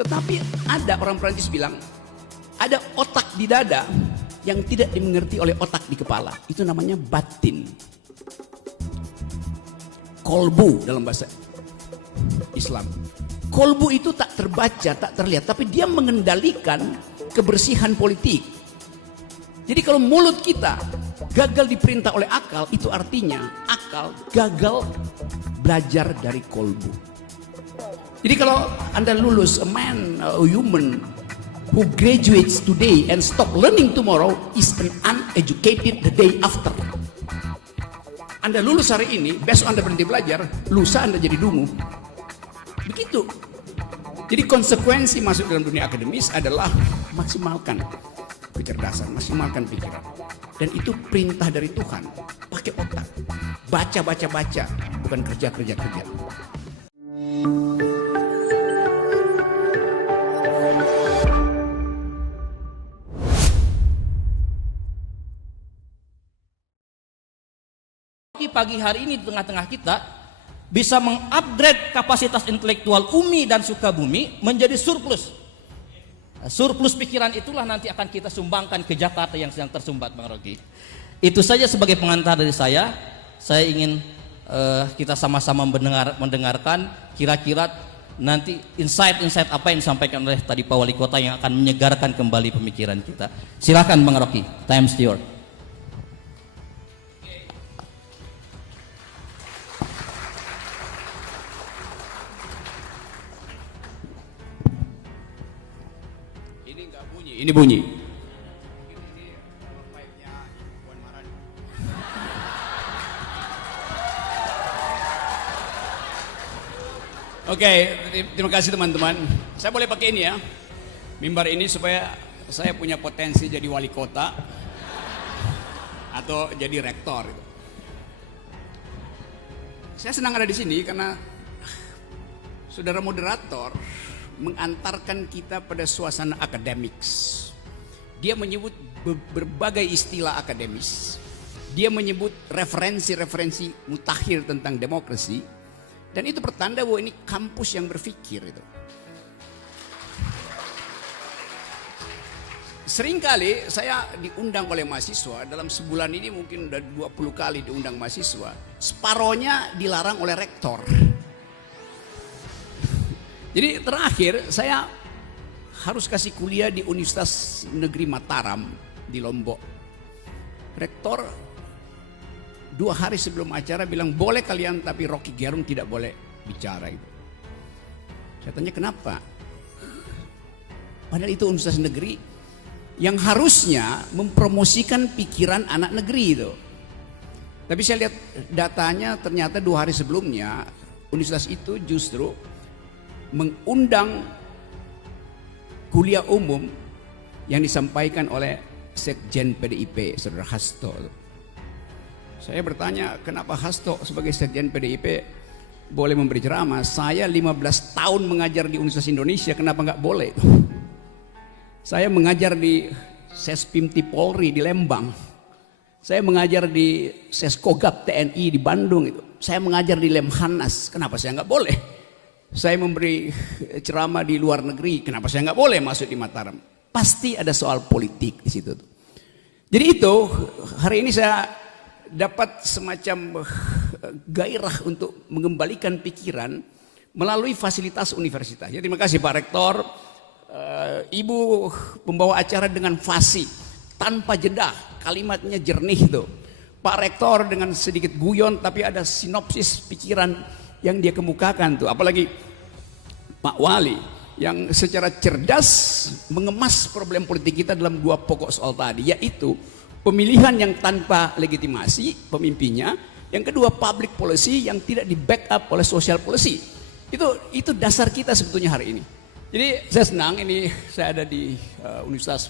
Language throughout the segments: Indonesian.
Tetapi ada orang Prancis bilang, ada otak di dada yang tidak dimengerti oleh otak di kepala. Itu namanya batin. Kolbu dalam bahasa Islam. Kolbu itu tak terbaca, tak terlihat, tapi dia mengendalikan kebersihan politik. Jadi kalau mulut kita gagal diperintah oleh akal, itu artinya akal gagal belajar dari kolbu. Jadi kalau Anda lulus, a man, a human who graduates today and stop learning tomorrow is an uneducated the day after. Anda lulus hari ini, besok Anda berhenti belajar, lusa Anda jadi dungu. Begitu. Jadi konsekuensi masuk dalam dunia akademis adalah maksimalkan kecerdasan, maksimalkan pikiran. Dan itu perintah dari Tuhan. Pakai otak. Baca, bukan kerja. Pagi hari ini di tengah-tengah kita bisa mengupgrade kapasitas intelektual Umi dan Sukabumi menjadi surplus. Surplus pikiran itulah nanti akan kita sumbangkan ke Jakarta yang sedang tersumbat, Bang Rocky. Itu saja sebagai pengantar dari saya. Saya ingin kita sama-sama mendengarkan kira-kira nanti insight apa yang disampaikan oleh tadi Pak Wali Kota yang akan menyegarkan kembali pemikiran kita. Silakan Bang Rocky, time's yours. Ini bunyi. Oke, terima kasih teman-teman. Saya boleh pakai ini ya, mimbar ini supaya saya punya potensi jadi wali kota atau jadi rektor. Saya senang ada di sini karena saudara moderator mengantarkan kita pada suasana akademiks. Dia menyebut berbagai istilah akademis. Dia menyebut referensi-referensi mutakhir tentang demokrasi. Dan itu pertanda bahwa ini kampus yang berpikir itu. Seringkali saya diundang oleh mahasiswa, dalam sebulan ini mungkin udah 20 kali diundang mahasiswa. Separohnya dilarang oleh rektor. Jadi terakhir saya harus kasih kuliah di Universitas Negeri Mataram di Lombok. Rektor 2 hari sebelum acara bilang boleh kalian tapi Rocky Gerung tidak boleh bicara itu. Saya tanya kenapa? Padahal itu Universitas Negeri yang harusnya mempromosikan pikiran anak negeri itu. Tapi saya lihat datanya ternyata 2 hari sebelumnya universitas itu justru mengundang kuliah umum yang disampaikan oleh Sekjen PDIP, Saudara Hasto. Saya bertanya, kenapa Hasto sebagai Sekjen PDIP boleh memberi ceramah? Saya 15 tahun mengajar di Universitas Indonesia, kenapa nggak boleh? Saya mengajar di Sespimti Polri di Lembang. Saya mengajar di Seskogap TNI di Bandung itu. Saya mengajar di Lemhanas, kenapa saya nggak boleh? Saya memberi ceramah di luar negeri, kenapa saya nggak boleh masuk di Mataram? Pasti ada soal politik di situ. Jadi itu hari ini saya dapat semacam gairah untuk mengembalikan pikiran melalui fasilitas universitas. Jadi terima kasih Pak Rektor, Ibu pembawa acara dengan fasih tanpa jeda, kalimatnya jernih itu. Pak Rektor dengan sedikit guyon tapi ada sinopsis pikiran yang dia kemukakan tuh, apalagi Pak Wali yang secara cerdas mengemas problem politik kita dalam 2 pokok soal tadi, yaitu pemilihan yang tanpa legitimasi pemimpinnya, yang kedua public policy yang tidak di backup oleh social policy. Itu dasar kita sebetulnya hari ini. Jadi saya senang ini saya ada di Universitas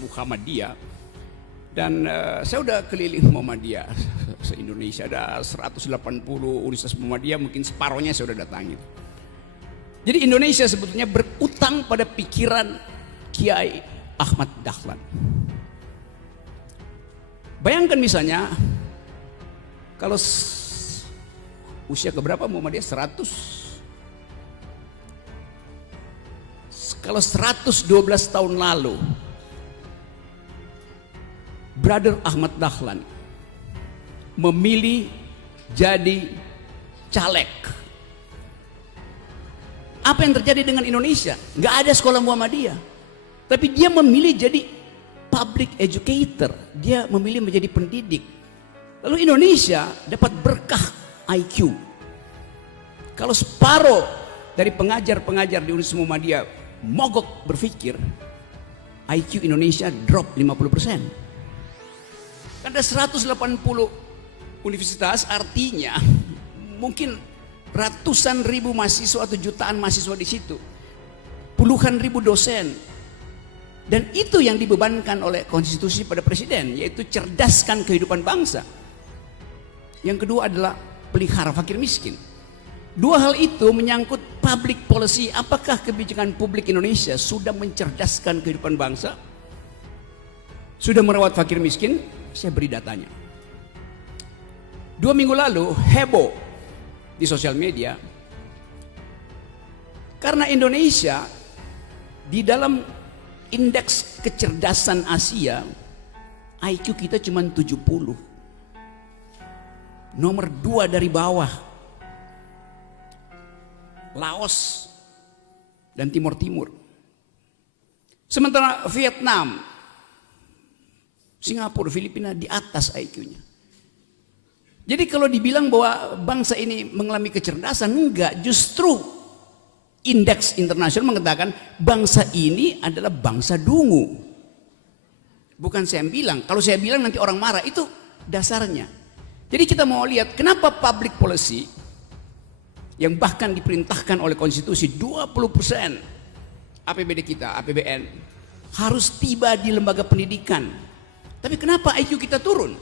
Muhammadiyah. Dan saya udah keliling Muhammadiyah se-Indonesia, ada 180 Universitas Muhammadiyah, mungkin separohnya saya udah datangi. Jadi Indonesia sebetulnya berutang pada pikiran Kiai Ahmad Dahlan. Bayangkan misalnya kalau usia keberapa Muhammadiyah? 100. Kalau 112 tahun lalu Brother Ahmad Dahlan memilih jadi caleg, apa yang terjadi dengan Indonesia? Nggak ada sekolah Muhammadiyah, tapi dia memilih jadi public educator, dia memilih menjadi pendidik. Lalu Indonesia dapat berkah IQ. Kalau separuh dari pengajar-pengajar di Universitas Muhammadiyah mogok berpikir, IQ Indonesia drop 50%. Ada 180 universitas, artinya mungkin ratusan ribu mahasiswa atau jutaan mahasiswa di situ, puluhan ribu dosen, dan itu yang dibebankan oleh konstitusi pada presiden, yaitu cerdaskan kehidupan bangsa. Yang kedua adalah pelihara fakir miskin. Dua hal itu menyangkut public policy. Apakah kebijakan publik Indonesia sudah mencerdaskan kehidupan bangsa? Sudah merawat fakir miskin? Saya beri datanya. 2 minggu lalu heboh di sosial media karena Indonesia di dalam indeks kecerdasan Asia IQ kita cuma 70, nomor 2 dari bawah Laos dan Timur Timur. Sementara Vietnam, Singapura, Filipina di atas IQ-nya. Jadi kalau dibilang bahwa bangsa ini mengalami kecerdasan, enggak, justru indeks internasional mengatakan bangsa ini adalah bangsa dungu. Bukan saya bilang, kalau saya bilang nanti orang marah, itu dasarnya. Jadi kita mau lihat kenapa public policy yang bahkan diperintahkan oleh konstitusi 20% APBD kita, APBN harus tiba di lembaga pendidikan. Tapi kenapa IQ kita turun?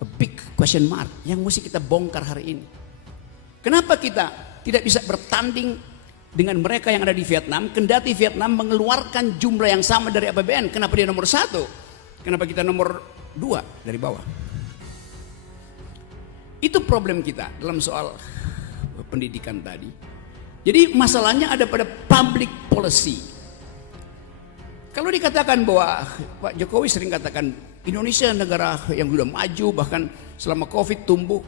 A big question mark yang mesti kita bongkar hari ini. Kenapa kita tidak bisa bertanding dengan mereka yang ada di Vietnam, kendati Vietnam mengeluarkan jumlah yang sama dari APBN? Kenapa dia nomor 1? Kenapa kita nomor 2 dari bawah? Itu problem kita dalam soal pendidikan tadi. Jadi masalahnya ada pada public policy. Kalau dikatakan bahwa Pak Jokowi sering katakan Indonesia negara yang sudah maju, bahkan selama COVID tumbuh.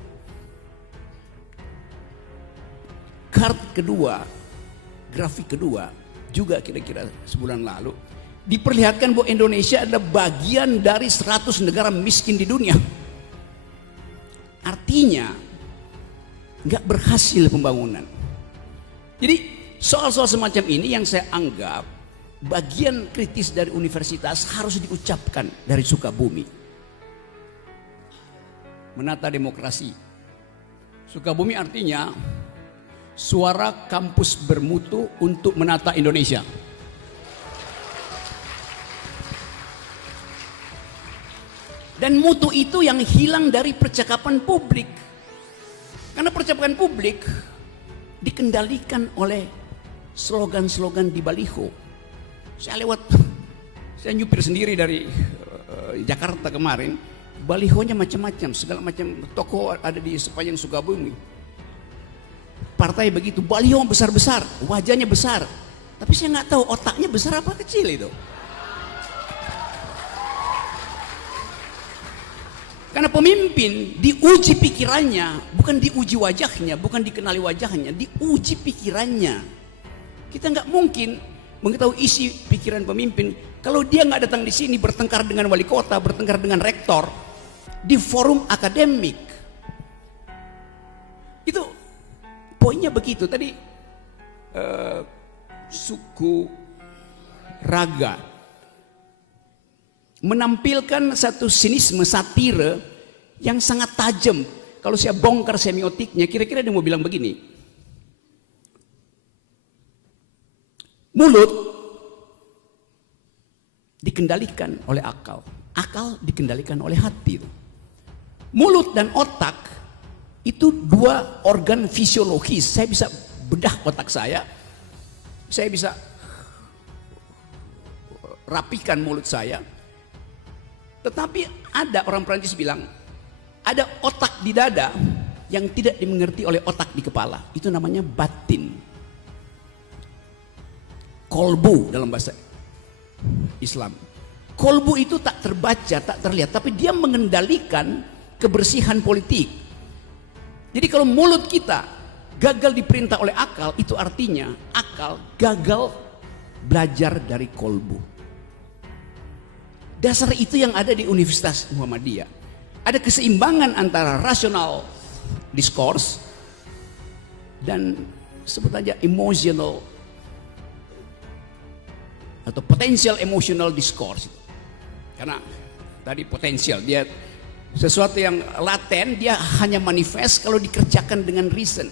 Grafik kedua juga kira-kira sebulan lalu diperlihatkan bahwa Indonesia adalah bagian dari 100 negara miskin di dunia. Artinya nggak berhasil pembangunan. Jadi soal-soal semacam ini yang saya anggap bagian kritis dari universitas harus diucapkan dari Sukabumi. Menata demokrasi. Sukabumi artinya suara kampus bermutu untuk menata Indonesia. Dan mutu itu yang hilang dari percakapan publik. Karena percakapan publik dikendalikan oleh slogan-slogan di baliho. Saya nyupir sendiri dari Jakarta kemarin, balihonya macam-macam, segala macam toko ada di sepanjang Sukabumi. Partai begitu, baliho besar-besar, wajahnya besar, tapi saya nggak tahu otaknya besar apa kecil itu. Karena pemimpin diuji pikirannya, bukan diuji wajahnya, bukan dikenali wajahnya, diuji pikirannya. Kita nggak mungkin mengetahui isi pikiran pemimpin kalau dia nggak datang di sini bertengkar dengan wali kota, bertengkar dengan rektor di forum akademik. Itu poinnya begitu. Tadi suku raga menampilkan satu sinisme satire yang sangat tajam. Kalau saya bongkar semiotiknya, kira-kira dia mau bilang begini. Mulut dikendalikan oleh akal, akal dikendalikan oleh hati. Mulut dan otak itu dua organ fisiologis. Saya bisa bedah otak saya bisa rapikan mulut saya. Tetapi ada orang Prancis bilang, ada otak di dada yang tidak dimengerti oleh otak di kepala. Itu namanya batin. kolbu dalam bahasa Islam. Kolbu itu tak terbaca, tak terlihat, tapi dia mengendalikan kebersihan politik. Jadi kalau mulut kita gagal diperintah oleh akal, itu artinya akal gagal belajar dari kolbu. Dasar itu yang ada di Universitas Muhammadiyah. Ada keseimbangan antara rasional discourse dan sebut aja emotional atau potential emotional discourse. Karena tadi potensial, dia sesuatu yang laten, dia hanya manifest kalau dikerjakan dengan reason.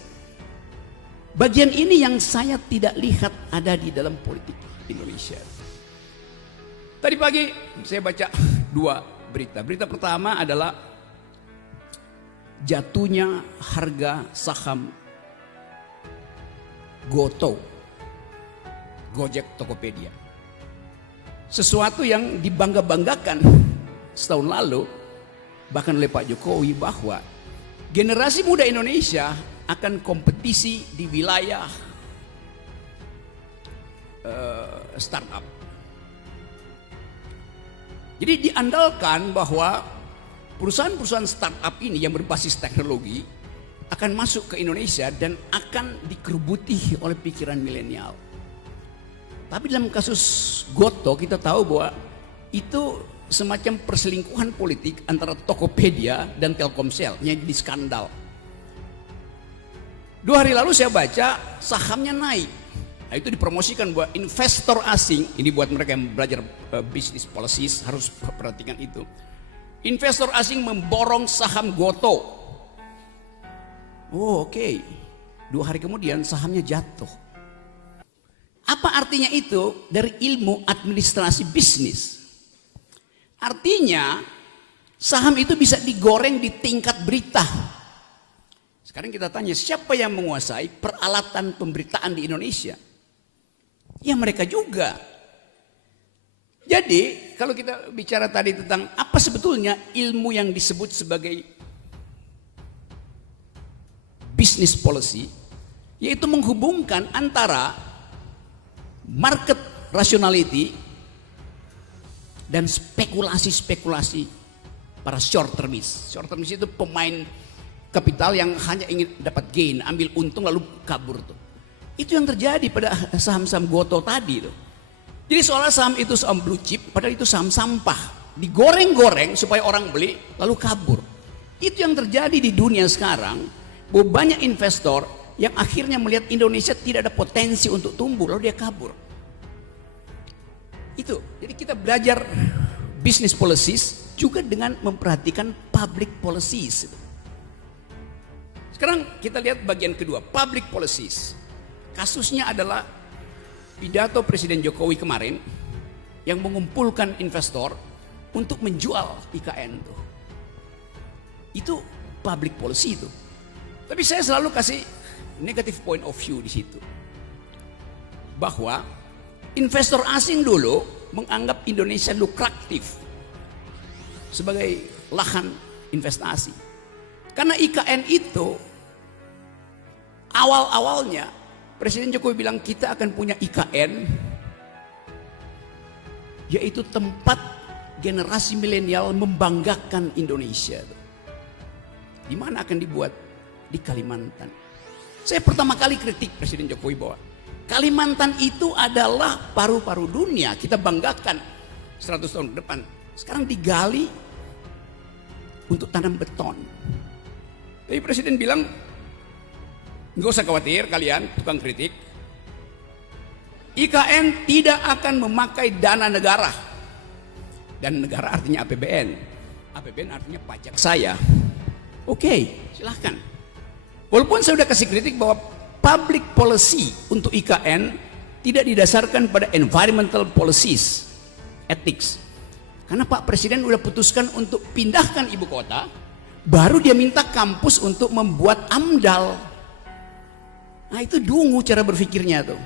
Bagian ini yang saya tidak lihat ada di dalam politik Indonesia. Tadi pagi saya baca 2 berita. Berita pertama adalah jatuhnya harga saham Goto, Gojek Tokopedia. Sesuatu yang dibangga-banggakan setahun lalu bahkan oleh Pak Jokowi, bahwa generasi muda Indonesia akan kompetisi di wilayah startup. Jadi diandalkan bahwa perusahaan-perusahaan startup ini yang berbasis teknologi akan masuk ke Indonesia dan akan dikerubuti oleh pikiran milenial. Tapi dalam kasus Goto kita tahu bahwa itu semacam perselingkuhan politik antara Tokopedia dan Telkomsel yang jadi skandal. 2 hari lalu saya baca sahamnya naik. Nah, itu dipromosikan bahwa investor asing, ini buat mereka yang belajar business policies harus perhatikan itu. Investor asing memborong saham Goto. Oh, oke. 2 hari kemudian sahamnya jatuh. Apa artinya itu dari ilmu administrasi bisnis? Artinya saham itu bisa digoreng di tingkat berita. Sekarang kita tanya, siapa yang menguasai peralatan pemberitaan di Indonesia? Ya mereka juga. Jadi kalau kita bicara tadi tentang apa sebetulnya ilmu yang disebut sebagai business policy, yaitu menghubungkan antara market rationality dan spekulasi-spekulasi para short termis. Short termis itu pemain kapital yang hanya ingin dapat gain, ambil untung lalu kabur tuh. Itu yang terjadi pada saham-saham Goto tadi tuh. Jadi seolah saham itu saham blue chip, padahal itu saham sampah. Digoreng-goreng supaya orang beli lalu kabur. Itu yang terjadi di dunia sekarang, bahwa banyak investor yang akhirnya melihat Indonesia tidak ada potensi untuk tumbuh lalu dia kabur. Itu. Jadi kita belajar business policies juga dengan memperhatikan public policies. Sekarang kita lihat bagian kedua, public policies. Kasusnya adalah pidato Presiden Jokowi kemarin yang mengumpulkan investor untuk menjual IKN tuh. Itu public policy itu. Tapi saya selalu kasih negative point of view di situ. Bahwa investor asing dulu menganggap Indonesia lukratif sebagai lahan investasi. Karena IKN itu awal-awalnya Presiden Jokowi bilang kita akan punya IKN, yaitu tempat generasi milenial membanggakan Indonesia. Di mana akan dibuat? Di Kalimantan. Saya pertama kali kritik Presiden Jokowi bahwa Kalimantan itu adalah paru-paru dunia, kita banggakan 100 tahun ke depan. Sekarang digali untuk tanam beton. Tapi Presiden bilang, nggak usah khawatir kalian tukang kritik, IKN tidak akan memakai dana negara. Dan negara artinya APBN. APBN artinya pajak saya. Oke, silahkan. Walaupun saya sudah kasih kritik bahwa public policy untuk IKN tidak didasarkan pada environmental policies, ethics. Karena Pak Presiden sudah putuskan untuk pindahkan ibu kota, baru dia minta kampus untuk membuat AMDAL. Nah itu dungu cara berpikirnya tuh.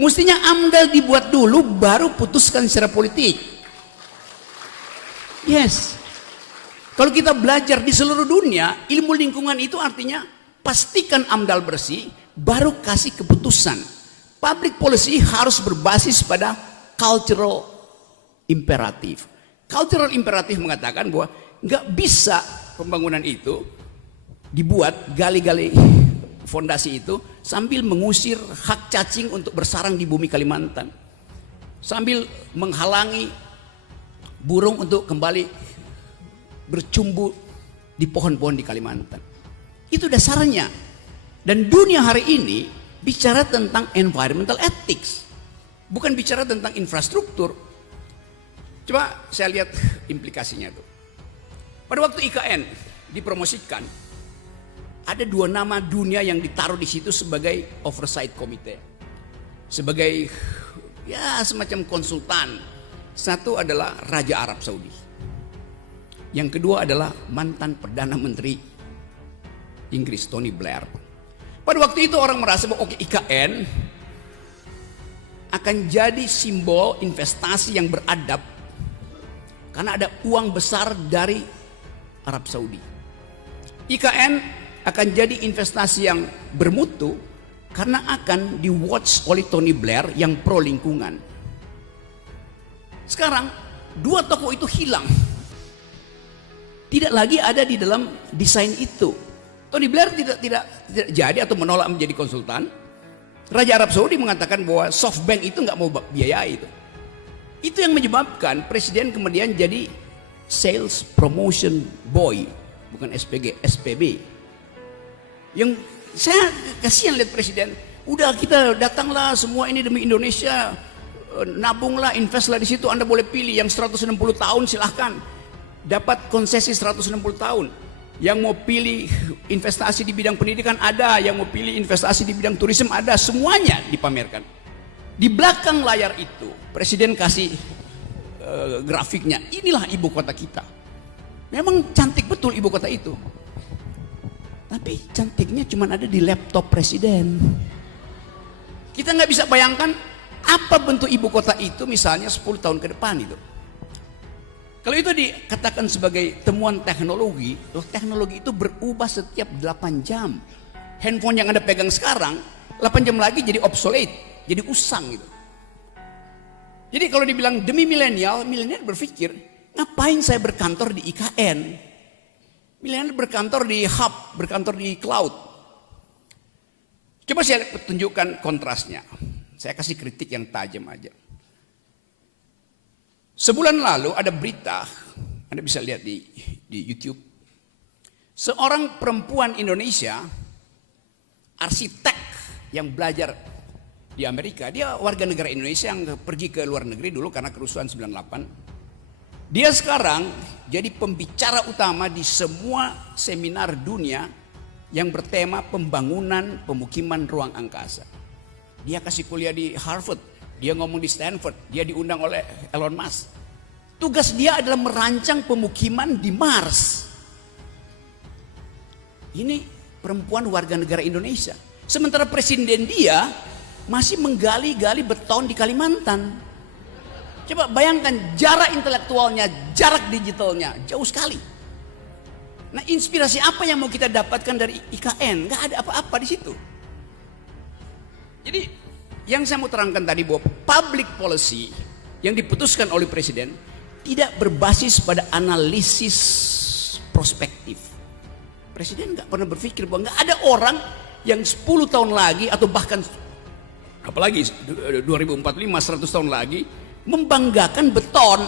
Mestinya AMDAL dibuat dulu, baru putuskan secara politik. Yes. Kalau kita belajar di seluruh dunia, ilmu lingkungan itu artinya pastikan AMDAL bersih, baru kasih keputusan. Public policy harus berbasis pada cultural imperative. Cultural imperative mengatakan bahwa nggak bisa pembangunan itu dibuat gali-gali fondasi itu sambil mengusir hak cacing untuk bersarang di bumi Kalimantan, sambil menghalangi burung untuk kembali bercumbu di pohon-pohon di Kalimantan. Itu dasarnya. Dan dunia hari ini bicara tentang environmental ethics, bukan bicara tentang infrastruktur. Coba saya lihat implikasinya tuh. Pada waktu IKN dipromosikan, ada 2 nama dunia yang ditaruh di situ sebagai oversight committee, sebagai ya semacam konsultan. Satu adalah Raja Arab Saudi, yang kedua adalah mantan Perdana Menteri Inggris Tony Blair. Pada waktu itu orang merasa bahwa oke, IKN akan jadi simbol investasi yang beradab karena ada uang besar dari Arab Saudi. IKN akan jadi investasi yang bermutu karena akan di-watch oleh Tony Blair yang pro lingkungan. Sekarang 2 tokoh itu hilang, tidak lagi ada di dalam desain itu. Tony Blair tidak jadi atau menolak menjadi konsultan. Raja Arab Saudi mengatakan bahwa SoftBank itu nggak mau biayai itu. Itu yang menyebabkan presiden kemudian jadi sales promotion boy, bukan SPG, SPB. Yang saya kasihan lihat presiden, udah kita datanglah semua ini demi Indonesia, nabunglah, investlah di situ, Anda boleh pilih yang 160 tahun silahkan, dapat konsesi 160 tahun. Yang mau pilih investasi di bidang pendidikan ada, yang mau pilih investasi di bidang turisme ada, semuanya dipamerkan. Di belakang layar itu presiden kasih grafiknya, inilah ibu kota kita. Memang cantik betul ibu kota itu. Tapi cantiknya cuma ada di laptop presiden. Kita nggak bisa bayangkan apa bentuk ibu kota itu misalnya 10 tahun ke depan itu. Kalau itu dikatakan sebagai temuan teknologi, teknologi itu berubah setiap 8 jam. Handphone yang Anda pegang sekarang, 8 jam lagi jadi obsolete, jadi usang gitu. Jadi kalau dibilang demi milenial berpikir, ngapain saya berkantor di IKN? Milenial berkantor di hub, berkantor di cloud. Coba saya tunjukkan kontrasnya. Saya kasih kritik yang tajam aja. Sebulan lalu ada berita, Anda bisa lihat di YouTube. Seorang perempuan Indonesia, arsitek yang belajar di Amerika, dia warga negara Indonesia yang pergi ke luar negeri dulu karena kerusuhan 98. Dia sekarang jadi pembicara utama di semua seminar dunia yang bertema pembangunan pemukiman ruang angkasa. Dia kasih kuliah di Harvard, dia ngomong di Stanford, dia diundang oleh Elon Musk. Tugas dia adalah merancang pemukiman di Mars. Ini perempuan warga negara Indonesia. Sementara presiden dia masih menggali-gali beton di Kalimantan. Coba bayangkan jarak intelektualnya, jarak digitalnya jauh sekali. Nah, inspirasi apa yang mau kita dapatkan dari IKN? Nggak ada apa-apa di situ. Jadi yang saya mau terangkan tadi bahwa public policy yang diputuskan oleh presiden tidak berbasis pada analisis prospektif. Presiden nggak pernah berpikir bahwa nggak ada orang yang 10 tahun lagi atau bahkan apalagi 2045 100 tahun lagi membanggakan beton.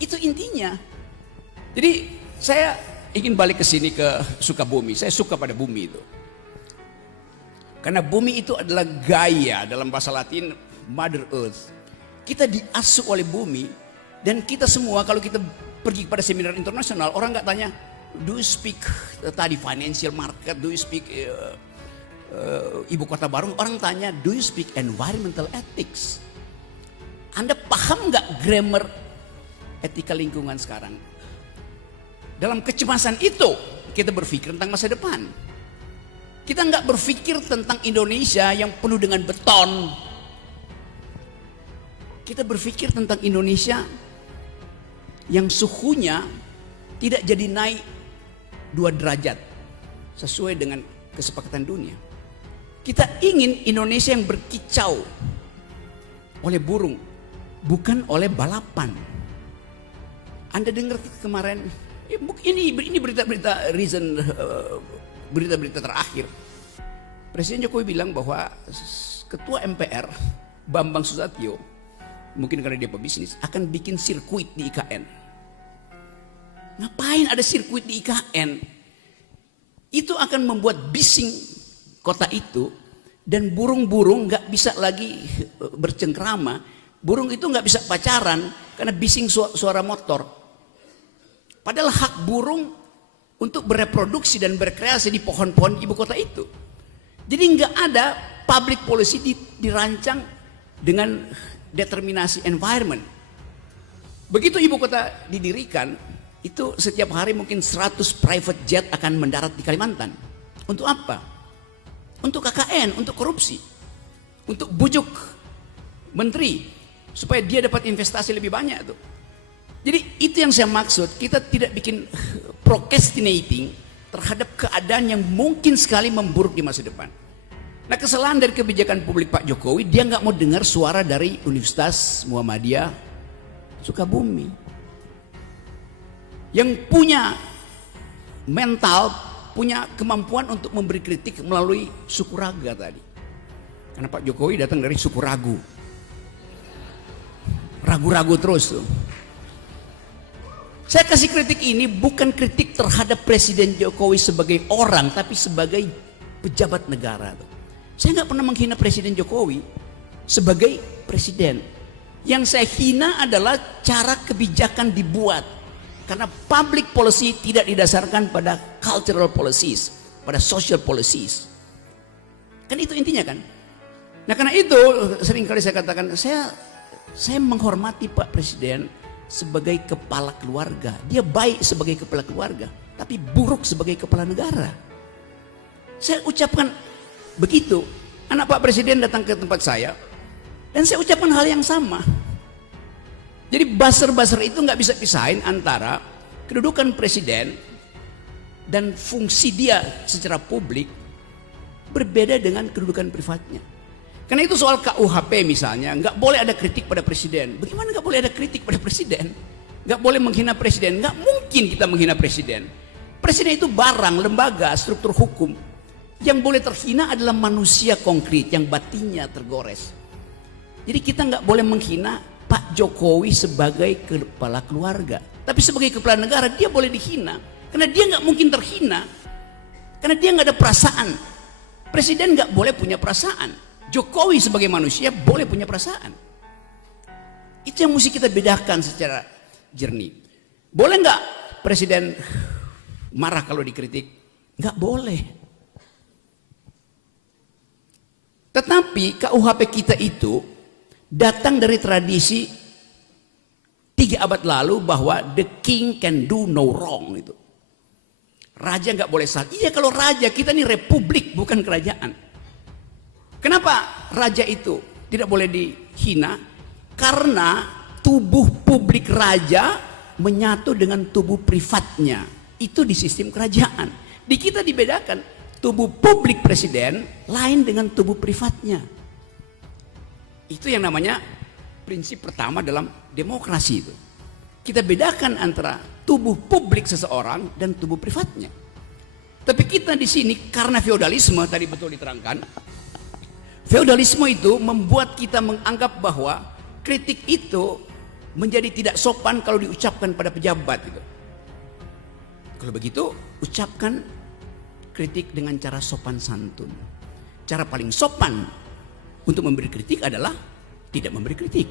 Itu intinya. Jadi saya ingin balik ke sini ke Sukabumi. Saya suka pada bumi itu. Karena bumi itu adalah Gaia, dalam bahasa Latin Mother Earth. Kita diasuh oleh bumi, dan kita semua kalau kita pergi kepada seminar internasional, orang nggak tanya, do you speak tadi financial market, do you speak ibu kota baru, orang tanya, do you speak environmental ethics? Anda paham nggak grammar etika lingkungan sekarang? Dalam kecemasan itu kita berpikir tentang masa depan. Kita nggak berpikir tentang Indonesia yang penuh dengan beton. Kita berpikir tentang Indonesia yang suhunya tidak jadi naik 2 derajat sesuai dengan kesepakatan dunia. Kita ingin Indonesia yang berkicau oleh burung, bukan oleh balapan. Anda dengar kemarin, ini berita-berita recent, berita-berita terakhir. Presiden Jokowi bilang bahwa Ketua MPR Bambang Susatyo, mungkin karena dia pebisnis, akan bikin sirkuit di IKN. Ngapain ada sirkuit di IKN? Itu akan membuat bising kota itu, dan burung-burung nggak bisa lagi bercengkrama. Burung itu nggak bisa pacaran karena bising suara motor. Padahal hak burung untuk bereproduksi dan berkreasi di pohon-pohon ibu kota itu. Jadi nggak ada public policy dirancang dengan determinasi environment. Begitu ibu kota didirikan, itu setiap hari mungkin 100 private jet akan mendarat di Kalimantan. Untuk apa? Untuk KKN, untuk korupsi, untuk bujuk menteri supaya dia dapat investasi lebih banyak tuh. Jadi itu yang saya maksud, kita tidak bikin procrastinating terhadap keadaan yang mungkin sekali memburuk di masa depan. Nah, kesalahan dari kebijakan publik Pak Jokowi, dia nggak mau dengar suara dari Universitas Muhammadiyah Sukabumi yang punya mental, punya kemampuan untuk memberi kritik melalui suku raga tadi. Karena Pak Jokowi datang dari suku ragu. Ragu-ragu terus tuh. Saya kasih kritik ini bukan kritik terhadap Presiden Jokowi sebagai orang, tapi sebagai pejabat negara. Saya nggak pernah menghina Presiden Jokowi sebagai presiden. Yang saya hina adalah cara kebijakan dibuat. Karena public policy tidak didasarkan pada cultural policies, pada social policies. Kan itu intinya kan. Nah, karena itu seringkali saya katakan, saya menghormati Pak Presiden sebagai kepala keluarga. Dia baik sebagai kepala keluarga, tapi buruk sebagai kepala negara. Saya ucapkan begitu. Anak Pak Presiden datang ke tempat saya, dan saya ucapkan hal yang sama. Jadi buzzer-buzzer itu nggak bisa pisahin antara kedudukan presiden dan fungsi dia secara publik berbeda dengan kedudukan privatnya. Karena itu soal KUHP misalnya, nggak boleh ada kritik pada presiden. Bagaimana nggak boleh ada kritik pada presiden? Nggak boleh menghina presiden. Nggak mungkin kita menghina presiden. Presiden itu barang, lembaga, struktur hukum. Yang boleh terhina adalah manusia konkret yang batinnya tergores. Jadi kita nggak boleh menghina Pak Jokowi sebagai kepala keluarga, tapi sebagai kepala negara dia boleh dihina, karena dia nggak mungkin terhina, karena dia nggak ada perasaan. Presiden nggak boleh punya perasaan. Jokowi sebagai manusia boleh punya perasaan. Itu yang mesti kita bedakan secara jernih. Boleh nggak presiden marah kalau dikritik? Nggak boleh. Tetapi KUHP kita itu datang dari tradisi 3 abad lalu bahwa the king can do no wrong itu. Raja nggak boleh salah. Iya, kalau raja, kita ini republik bukan kerajaan. Kenapa raja itu tidak boleh dihina? Karena tubuh publik raja menyatu dengan tubuh privatnya. Itu di sistem kerajaan. Di kita dibedakan, tubuh publik presiden lain dengan tubuh privatnya. Itu yang namanya prinsip pertama dalam demokrasi itu. Kita bedakan antara tubuh publik seseorang dan tubuh privatnya. Tapi kita di sini karena feodalisme tadi betul diterangkan, feodalisme itu membuat kita menganggap bahwa kritik itu menjadi tidak sopan kalau diucapkan pada pejabat gitu. Kalau begitu, ucapkan kritik dengan cara sopan santun. Cara paling sopan untuk memberi kritik adalah tidak memberi kritik.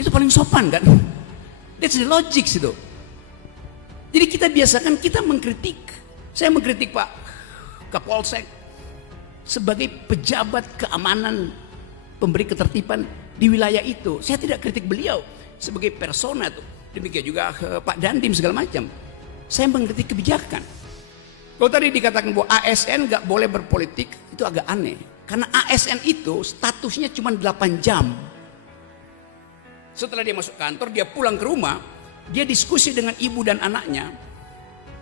Itu paling sopan kan? That's the logic itu. Jadi kita biasakan kita mengkritik. Saya mengkritik Pak Kapolsek sebagai pejabat keamanan, pemberi ketertiban di wilayah itu. Saya tidak kritik beliau sebagai persona tuh. Demikian juga Pak Dandim segala macam. Saya mengkritik kebijakan. Kalau tadi dikatakan bahwa ASN nggak boleh berpolitik, itu agak aneh. Karena ASN itu statusnya cuma 8 jam. Setelah dia masuk kantor, dia pulang ke rumah, dia diskusi dengan ibu dan anaknya,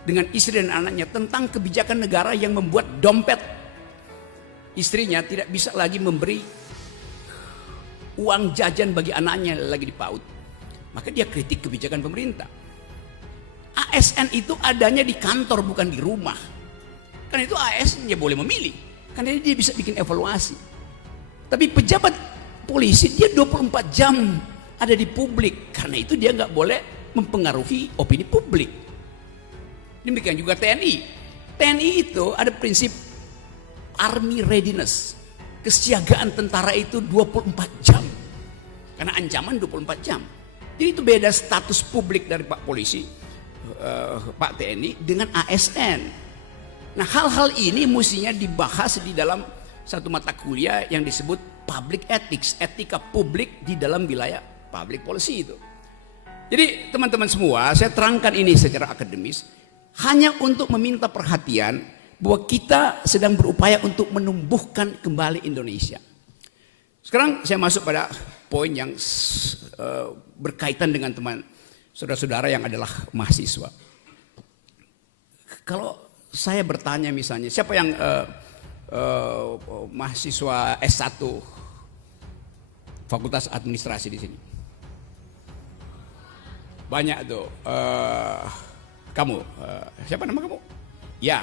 dengan istri dan anaknya tentang kebijakan negara yang membuat dompet istrinya tidak bisa lagi memberi uang jajan bagi anaknya lagi di PAUD. Maka dia kritik kebijakan pemerintah. ASN itu adanya di kantor bukan di rumah. Karena itu ASN dia boleh memilih. Karena dia bisa bikin evaluasi. Tapi pejabat polisi dia 24 jam ada di publik. Karena itu dia nggak boleh mempengaruhi opini publik. Demikian juga TNI. TNI itu ada prinsip army readiness. Kesiagaan tentara itu 24 jam. Karena ancaman 24 jam. Jadi itu beda status publik dari Pak Polisi, Pak TNI dengan ASN. Nah, hal-hal ini mestinya dibahas di dalam satu mata kuliah yang disebut public ethics, etika publik di dalam wilayah public policy itu. Jadi teman-teman semua, saya terangkan ini secara akademis hanya untuk meminta perhatian bahwa kita sedang berupaya untuk menumbuhkan kembali Indonesia. Sekarang saya masuk pada poin yang berkaitan dengan teman saudara-saudara yang adalah mahasiswa. Kalau saya bertanya misalnya, siapa yang mahasiswa S1 Fakultas Administrasi di sini? Banyak tuh. Kamu, siapa nama kamu? Ya.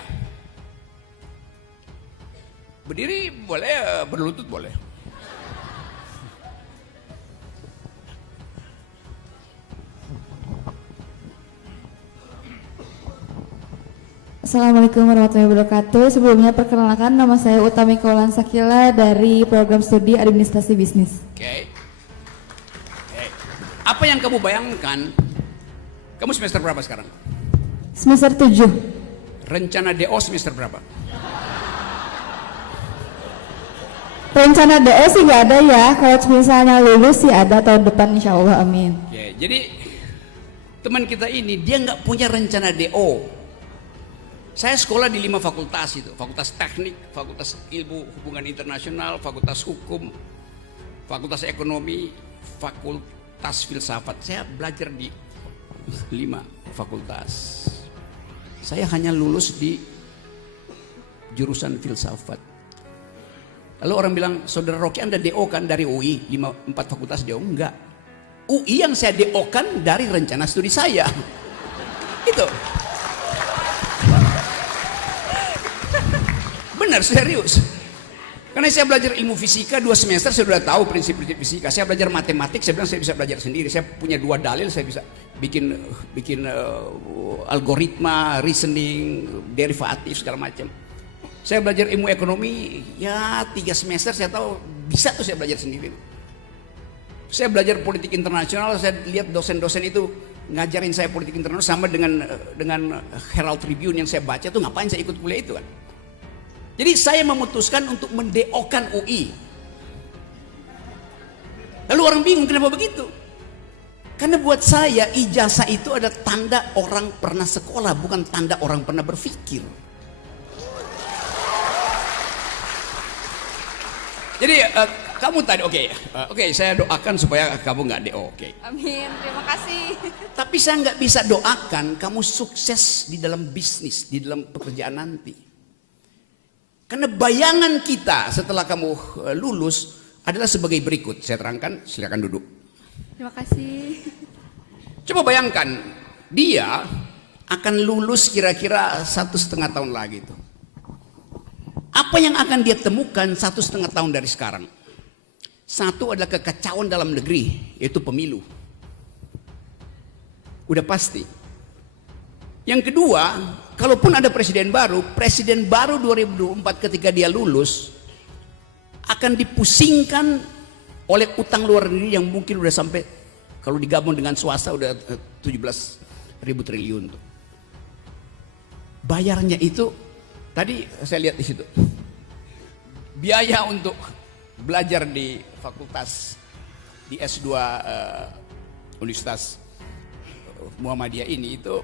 Berdiri boleh, berlutut boleh. Assalamualaikum warahmatullahi wabarakatuh. Sebelumnya perkenalkan, nama saya Utami Kaulan Sakila dari program studi administrasi bisnis. Oke. Apa yang kamu bayangkan? Kamu semester berapa sekarang? Semester 7. Rencana DO semester berapa? Rencana DO sih nggak ada ya. Kalau misalnya lulus sih ada tahun depan, insya Allah, amin. Oke, jadi teman kita ini dia nggak punya rencana DO. Saya sekolah di 5 fakultas itu, fakultas teknik, fakultas ilmu hubungan internasional, fakultas hukum, fakultas ekonomi, fakultas filsafat. Saya belajar di 5 fakultas. Saya hanya lulus di jurusan filsafat. Lalu orang bilang, saudara Rocky Anda DO kan dari UI, 4 fakultas DO? Enggak. UI yang saya DO kan dari rencana studi saya. Itu. Benar, serius. Karena saya belajar ilmu fisika 2 semester, saya sudah tahu prinsip-prinsip fisika. Saya belajar matematik, saya bilang saya bisa belajar sendiri. Saya punya 2 dalil, saya bisa bikin algoritma, reasoning, derivatif segala macam. Saya belajar ilmu ekonomi, ya 3 semester saya tahu bisa tuh saya belajar sendiri. Saya belajar politik internasional, saya lihat dosen-dosen itu ngajarin saya politik internasional sama dengan Herald Tribune yang saya baca tuh, ngapain saya ikut kuliah itu kan? Jadi saya memutuskan untuk mendeokan UI. Lalu orang bingung kenapa begitu? Karena buat saya ijazah itu ada tanda orang pernah sekolah, bukan tanda orang pernah berpikir. Jadi kamu tadi oke, saya doakan supaya kamu nggak DO, oke. Amin, terima kasih. Tapi saya nggak bisa doakan kamu sukses di dalam bisnis, di dalam pekerjaan nanti. Karena bayangan kita setelah kamu lulus adalah sebagai berikut. Saya terangkan, silakan duduk. Terima kasih. Coba bayangkan, dia akan lulus kira-kira 1,5 tahun lagi tuh. Apa yang akan dia temukan 1,5 tahun dari sekarang? Satu adalah kekacauan dalam negeri, yaitu pemilu. Udah pasti. Yang kedua, kalaupun ada presiden baru 2024 ketika dia lulus akan dipusingkan oleh utang luar negeri yang mungkin udah sampai, kalau digabung dengan swasta udah 17.000 triliun tuh. Bayarnya itu tadi saya lihat di situ. Biaya untuk belajar di fakultas di S2 Universitas Muhammadiyah ini itu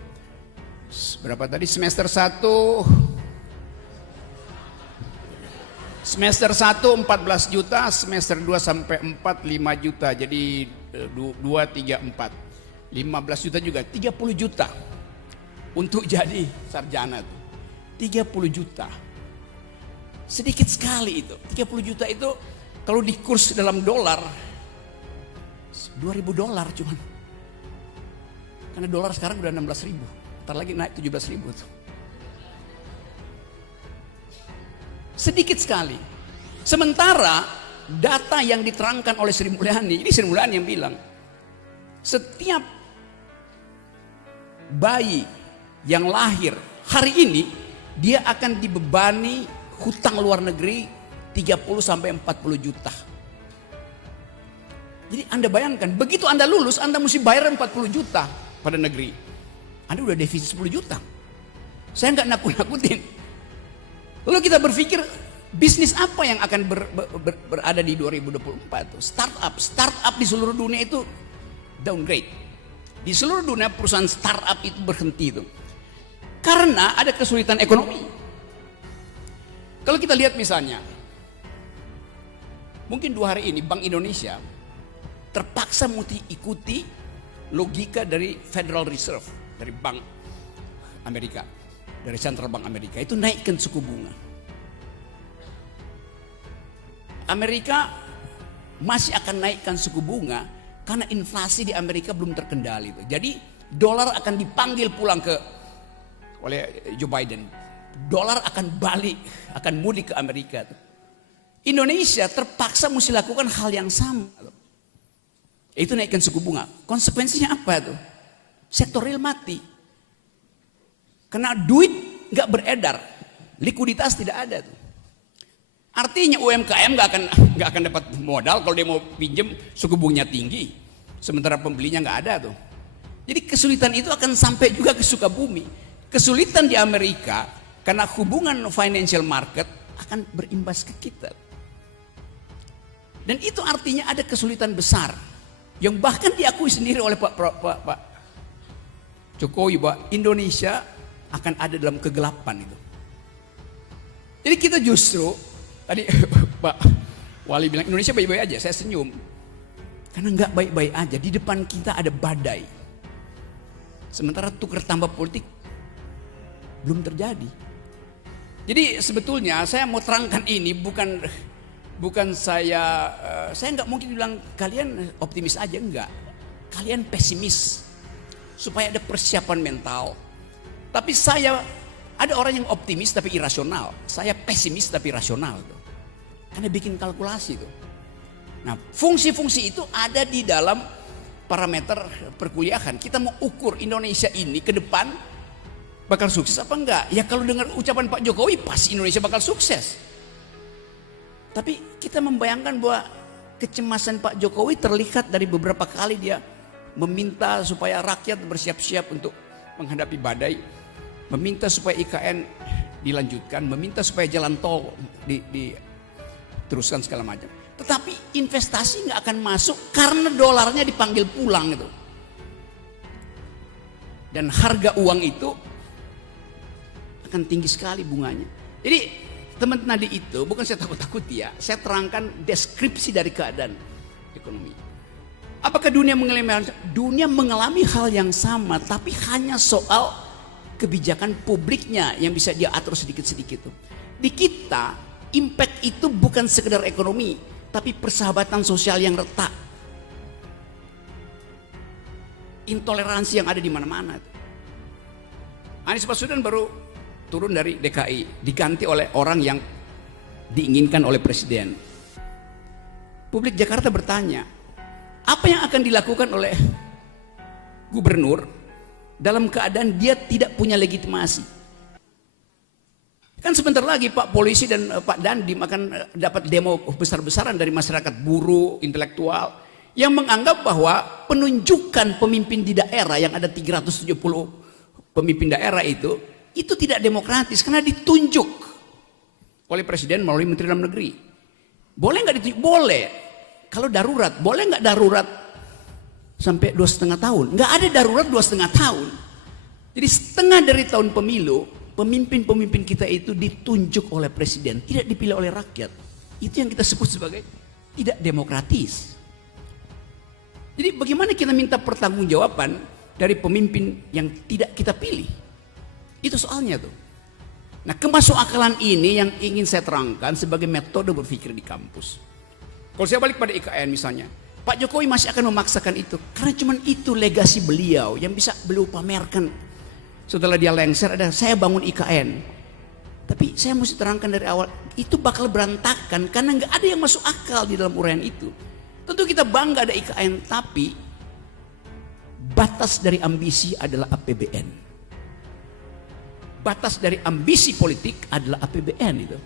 berapa tadi? Semester 1 14 juta, semester 2 sampai 4 5 juta. Jadi 2 3 4 15 juta juga, 30 juta untuk jadi sarjana tuh. 30 juta. Sedikit sekali itu. 30 juta itu kalau di kurs dalam dolar, $2.000 cuman. Karena dolar sekarang udah 16.000. Ntar lagi naik 17.000 tuh. Sedikit sekali. Sementara data yang diterangkan oleh Sri Mulyani, ini Sri Mulyani yang bilang, setiap bayi yang lahir hari ini dia akan dibebani hutang luar negeri 30 sampai 40 juta. Jadi Anda bayangkan, begitu Anda lulus Anda mesti bayar 40 juta pada negeri. Anda udah defisit 10 juta. Saya nggak nakut-nakutin. Lalu kita berpikir bisnis apa yang akan berada di 2024? Startup di seluruh dunia itu downgrade. Di seluruh dunia perusahaan startup itu berhenti itu. Karena ada kesulitan ekonomi. Kalau kita lihat misalnya, mungkin 2 hari ini Bank Indonesia terpaksa ikuti logika dari Federal Reserve, dari Bank Amerika, dari Central Bank Amerika, itu naikkan suku bunga. Amerika masih akan naikkan suku bunga karena inflasi di Amerika belum terkendali. Jadi dolar akan dipanggil pulang oleh Joe Biden. Dolar akan balik, akan mudik ke Amerika. Indonesia terpaksa mesti lakukan hal yang sama. Itu naikkan suku bunga. Konsekuensinya apa tuh? Sektor real mati. Karena duit nggak beredar, likuiditas tidak ada tuh. Artinya UMKM nggak akan dapat modal kalau dia mau pinjem, suku bunganya tinggi, sementara pembelinya nggak ada tuh. Jadi kesulitan itu akan sampai juga ke Sukabumi. Kesulitan di Amerika karena hubungan financial market akan berimbas ke kita. Dan itu artinya ada kesulitan besar yang bahkan diakui sendiri oleh Pak Jokowi bahwa Indonesia akan ada dalam kegelapan itu. Jadi kita justru tadi Pak Wali bilang Indonesia baik-baik aja, saya senyum. Karena nggak baik-baik aja, di depan kita ada badai. Sementara tukar tambah politik belum terjadi. Jadi sebetulnya saya mau terangkan ini bukan saya nggak mungkin bilang kalian optimis aja, enggak. Kalian pesimis supaya ada persiapan mental. Tapi ada orang yang optimis tapi irasional. Saya pesimis tapi rasional tuh. Karena bikin kalkulasi tuh. Nah, fungsi-fungsi itu ada di dalam parameter perkuliahan. Kita mau ukur Indonesia ini ke depan bakal sukses apa enggak? Ya kalau dengar ucapan Pak Jokowi pasti Indonesia bakal sukses. Tapi kita membayangkan bahwa kecemasan Pak Jokowi terlihat dari beberapa kali dia meminta supaya rakyat bersiap-siap untuk menghadapi badai, meminta supaya IKN dilanjutkan, meminta supaya jalan tol diteruskan segala macam. Tetapi investasi nggak akan masuk karena dolarnya dipanggil pulang itu. Dan harga uang itu akan tinggi sekali bunganya. Jadi teman-teman tadi itu bukan saya takut-takuti ya, saya terangkan deskripsi dari keadaan ekonomi. Apakah dunia mengalami hal yang sama, tapi hanya soal kebijakan publiknya yang bisa dia atur sedikit-sedikit tuh. Di kita impact itu bukan sekedar ekonomi, tapi persahabatan sosial yang retak, intoleransi yang ada di mana-mana. Anies Baswedan baru turun dari DKI, diganti oleh orang yang diinginkan oleh presiden. Publik Jakarta bertanya, apa yang akan dilakukan oleh gubernur dalam keadaan dia tidak punya legitimasi? Kan sebentar lagi Pak Polisi dan Pak Dandim akan dapat demo besar-besaran dari masyarakat buruh, intelektual yang menganggap bahwa penunjukan pemimpin di daerah yang ada 370 pemimpin daerah itu tidak demokratis karena ditunjuk oleh presiden melalui Menteri Dalam Negeri. Boleh nggak ditunjuk? Boleh. Kalau darurat, boleh nggak darurat sampai 2,5 tahun? Nggak ada darurat 2,5 tahun. Jadi setengah dari tahun pemilu, pemimpin-pemimpin kita itu ditunjuk oleh presiden, tidak dipilih oleh rakyat. Itu yang kita sebut sebagai tidak demokratis. Jadi bagaimana kita minta pertanggungjawaban dari pemimpin yang tidak kita pilih? Itu soalnya tuh. Nah, kemasukakalan ini yang ingin saya terangkan sebagai metode berpikir di kampus. Kalau saya balik pada IKN misalnya, Pak Jokowi masih akan memaksakan itu karena cuman itu legasi beliau yang bisa beliau pamerkan. Setelah dia lengser ada saya bangun IKN. Tapi saya mesti terangkan dari awal, itu bakal berantakan karena nggak ada yang masuk akal di dalam uraian itu. Tentu kita bangga ada IKN, tapi batas dari ambisi adalah APBN. Batas dari ambisi politik adalah APBN itu.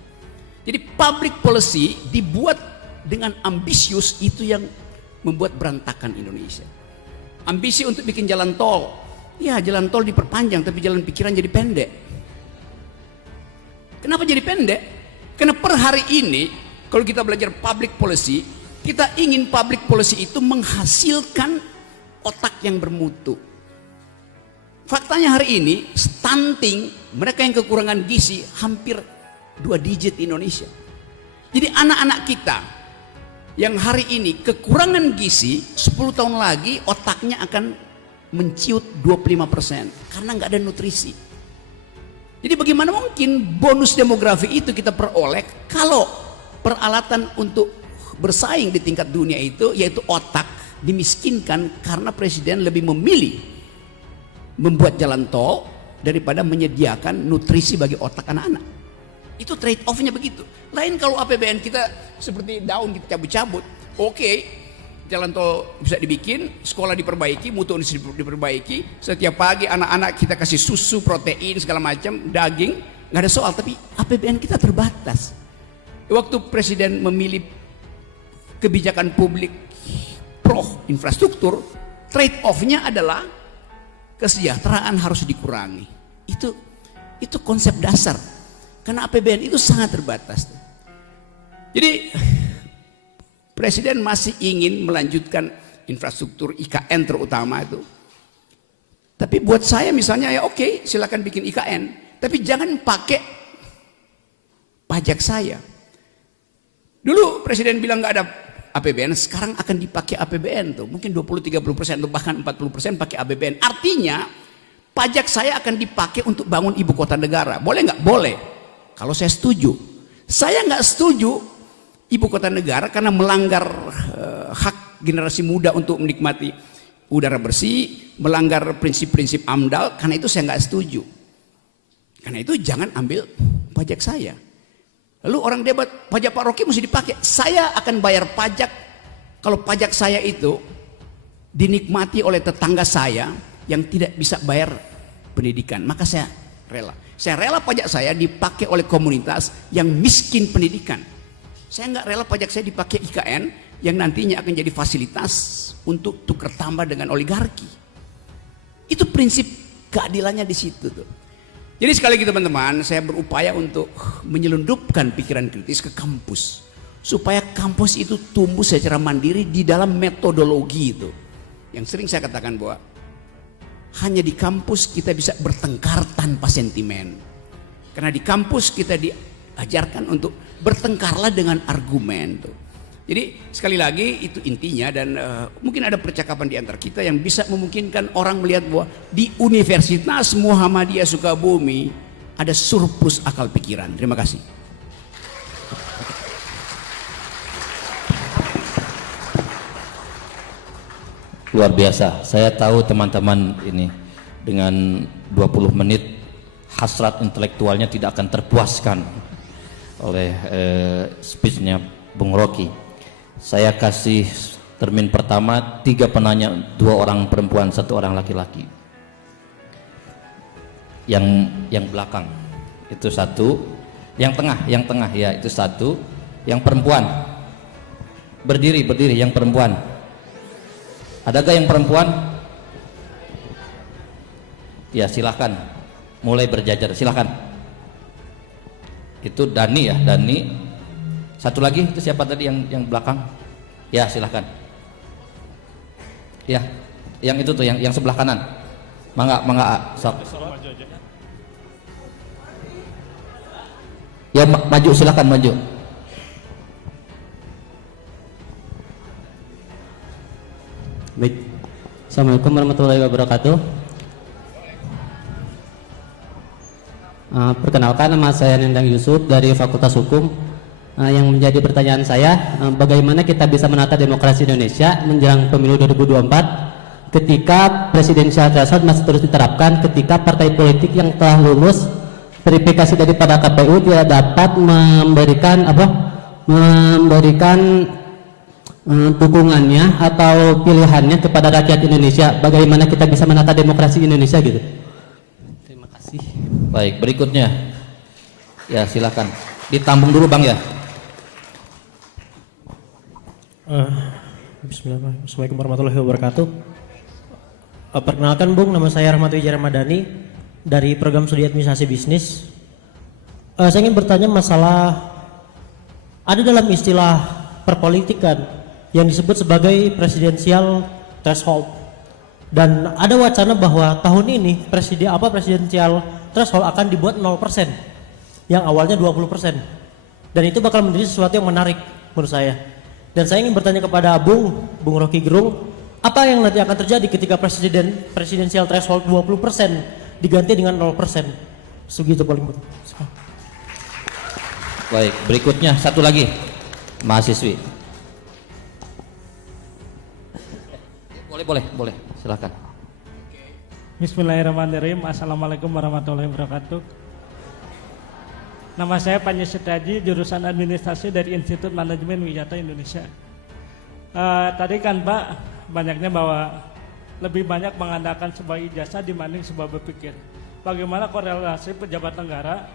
Jadi public policy dibuat dengan ambisius, itu yang membuat berantakan Indonesia. Ambisi untuk bikin jalan tol, ya jalan tol diperpanjang tapi jalan pikiran jadi pendek. Kenapa jadi pendek? Karena per hari ini kalau kita belajar public policy, kita ingin public policy itu menghasilkan otak yang bermutu. Faktanya hari ini stunting, mereka yang kekurangan gizi hampir 2 digit di Indonesia. Jadi anak-anak kita yang hari ini kekurangan gizi, 10 tahun lagi otaknya akan menciut 25% karena nggak ada nutrisi. Jadi bagaimana mungkin bonus demografi itu kita peroleh kalau peralatan untuk bersaing di tingkat dunia itu yaitu otak dimiskinkan karena presiden lebih memilih membuat jalan tol daripada menyediakan nutrisi bagi otak anak-anak. Itu trade off-nya begitu. Lain kalau APBN kita seperti daun kita cabut-cabut, oke, jalan tol bisa dibikin, sekolah diperbaiki, mutu diperbaiki, setiap pagi anak-anak kita kasih susu, protein, segala macam, daging, nggak ada soal. Tapi APBN kita terbatas. Waktu presiden memilih kebijakan publik pro infrastruktur, trade off-nya adalah kesejahteraan harus dikurangi. Itu konsep dasar. Karena APBN itu sangat terbatas. Jadi presiden masih ingin melanjutkan infrastruktur IKN terutama itu. Tapi buat saya misalnya ya oke, silakan bikin IKN, tapi jangan pakai pajak saya. Dulu presiden bilang nggak ada APBN, sekarang akan dipakai APBN tuh, mungkin 20-30% atau bahkan 40% pakai APBN. Artinya pajak saya akan dipakai untuk bangun ibu kota negara. Boleh nggak? Boleh. Kalau saya setuju. Saya nggak setuju ibu kota negara karena melanggar hak generasi muda untuk menikmati udara bersih, melanggar prinsip-prinsip AMDAL. Karena itu saya nggak setuju. Karena itu jangan ambil pajak saya. Lalu orang debat, pajak Pak Rocky mesti dipakai. Saya akan bayar pajak kalau pajak saya itu dinikmati oleh tetangga saya yang tidak bisa bayar pendidikan. Maka saya rela. Saya rela pajak saya dipakai oleh komunitas yang miskin pendidikan. Saya nggak rela pajak saya dipakai IKN yang nantinya akan jadi fasilitas untuk tukar tambah dengan oligarki. Itu prinsip keadilannya di situ tuh. Jadi sekali lagi teman-teman, saya berupaya untuk menyelundupkan pikiran kritis ke kampus. Supaya kampus itu tumbuh secara mandiri di dalam metodologi itu. Yang sering saya katakan bahwa hanya di kampus kita bisa bertengkar tanpa sentimen. Karena di kampus kita diajarkan untuk bertengkarlah dengan argumen tuh. Jadi sekali lagi itu intinya dan mungkin ada percakapan di antara kita yang bisa memungkinkan orang melihat bahwa di Universitas Muhammadiyah Sukabumi ada surplus akal pikiran. Terima kasih. Luar biasa. Saya tahu teman-teman ini dengan 20 menit hasrat intelektualnya tidak akan terpuaskan oleh speechnya Bung Rocky. Saya kasih termin pertama 3 penanya, 2 orang perempuan, 1 orang laki-laki. Yang belakang itu 1, yang tengah ya itu 1, yang perempuan berdiri yang perempuan. Adakah yang perempuan? Ya silahkan, mulai berjajar, silahkan. Itu Dani ya, Dani. 1 lagi itu siapa tadi yang belakang? Ya silahkan. Ya, yang itu tuh yang sebelah kanan. Mangga sok. Ya maju silahkan maju. Baik. Assalamualaikum warahmatullahi wabarakatuh. Perkenalkan, nama saya Nendang Yusuf dari Fakultas Hukum. Yang menjadi pertanyaan saya, bagaimana kita bisa menata demokrasi Indonesia menjelang pemilu 2024 ketika presidensial threshold masih terus diterapkan, ketika partai politik yang telah lulus verifikasi daripada KPU tidak dapat memberikan dukungannya atau pilihannya kepada rakyat Indonesia. Bagaimana kita bisa menata demokrasi Indonesia gitu? Terima kasih. Baik, berikutnya. Ya, silakan. Ditambung dulu Bang ya. Bismillahirrahmanirrahim. Assalamualaikum warahmatullahi wabarakatuh. Perkenalkan Bung, nama saya Rahmat Wijaya Ramadhani dari program studi administrasi bisnis. Saya ingin bertanya masalah ada dalam istilah perpolitikan yang disebut sebagai presidensial threshold, dan ada wacana bahwa tahun ini presidensial threshold akan dibuat 0%, yang awalnya 20%, dan itu bakal menjadi sesuatu yang menarik menurut saya. Dan saya ingin bertanya kepada Bung Rocky Gerung, apa yang nanti akan terjadi ketika presidensial threshold 20% diganti dengan 0%? Segitu paling betul. Baik, berikutnya satu lagi mahasiswi. Boleh, silakan. Bismillahirrahmanirrahim. Assalamualaikum warahmatullahi wabarakatuh. Nama saya Panji Setiaji, jurusan administrasi dari Institut Manajemen Wijata Indonesia. Tadi kan Pak, banyaknya bahwa lebih banyak mengandalkan sebuah ijazah dibanding sebuah berpikir. Bagaimana korelasi pejabat negara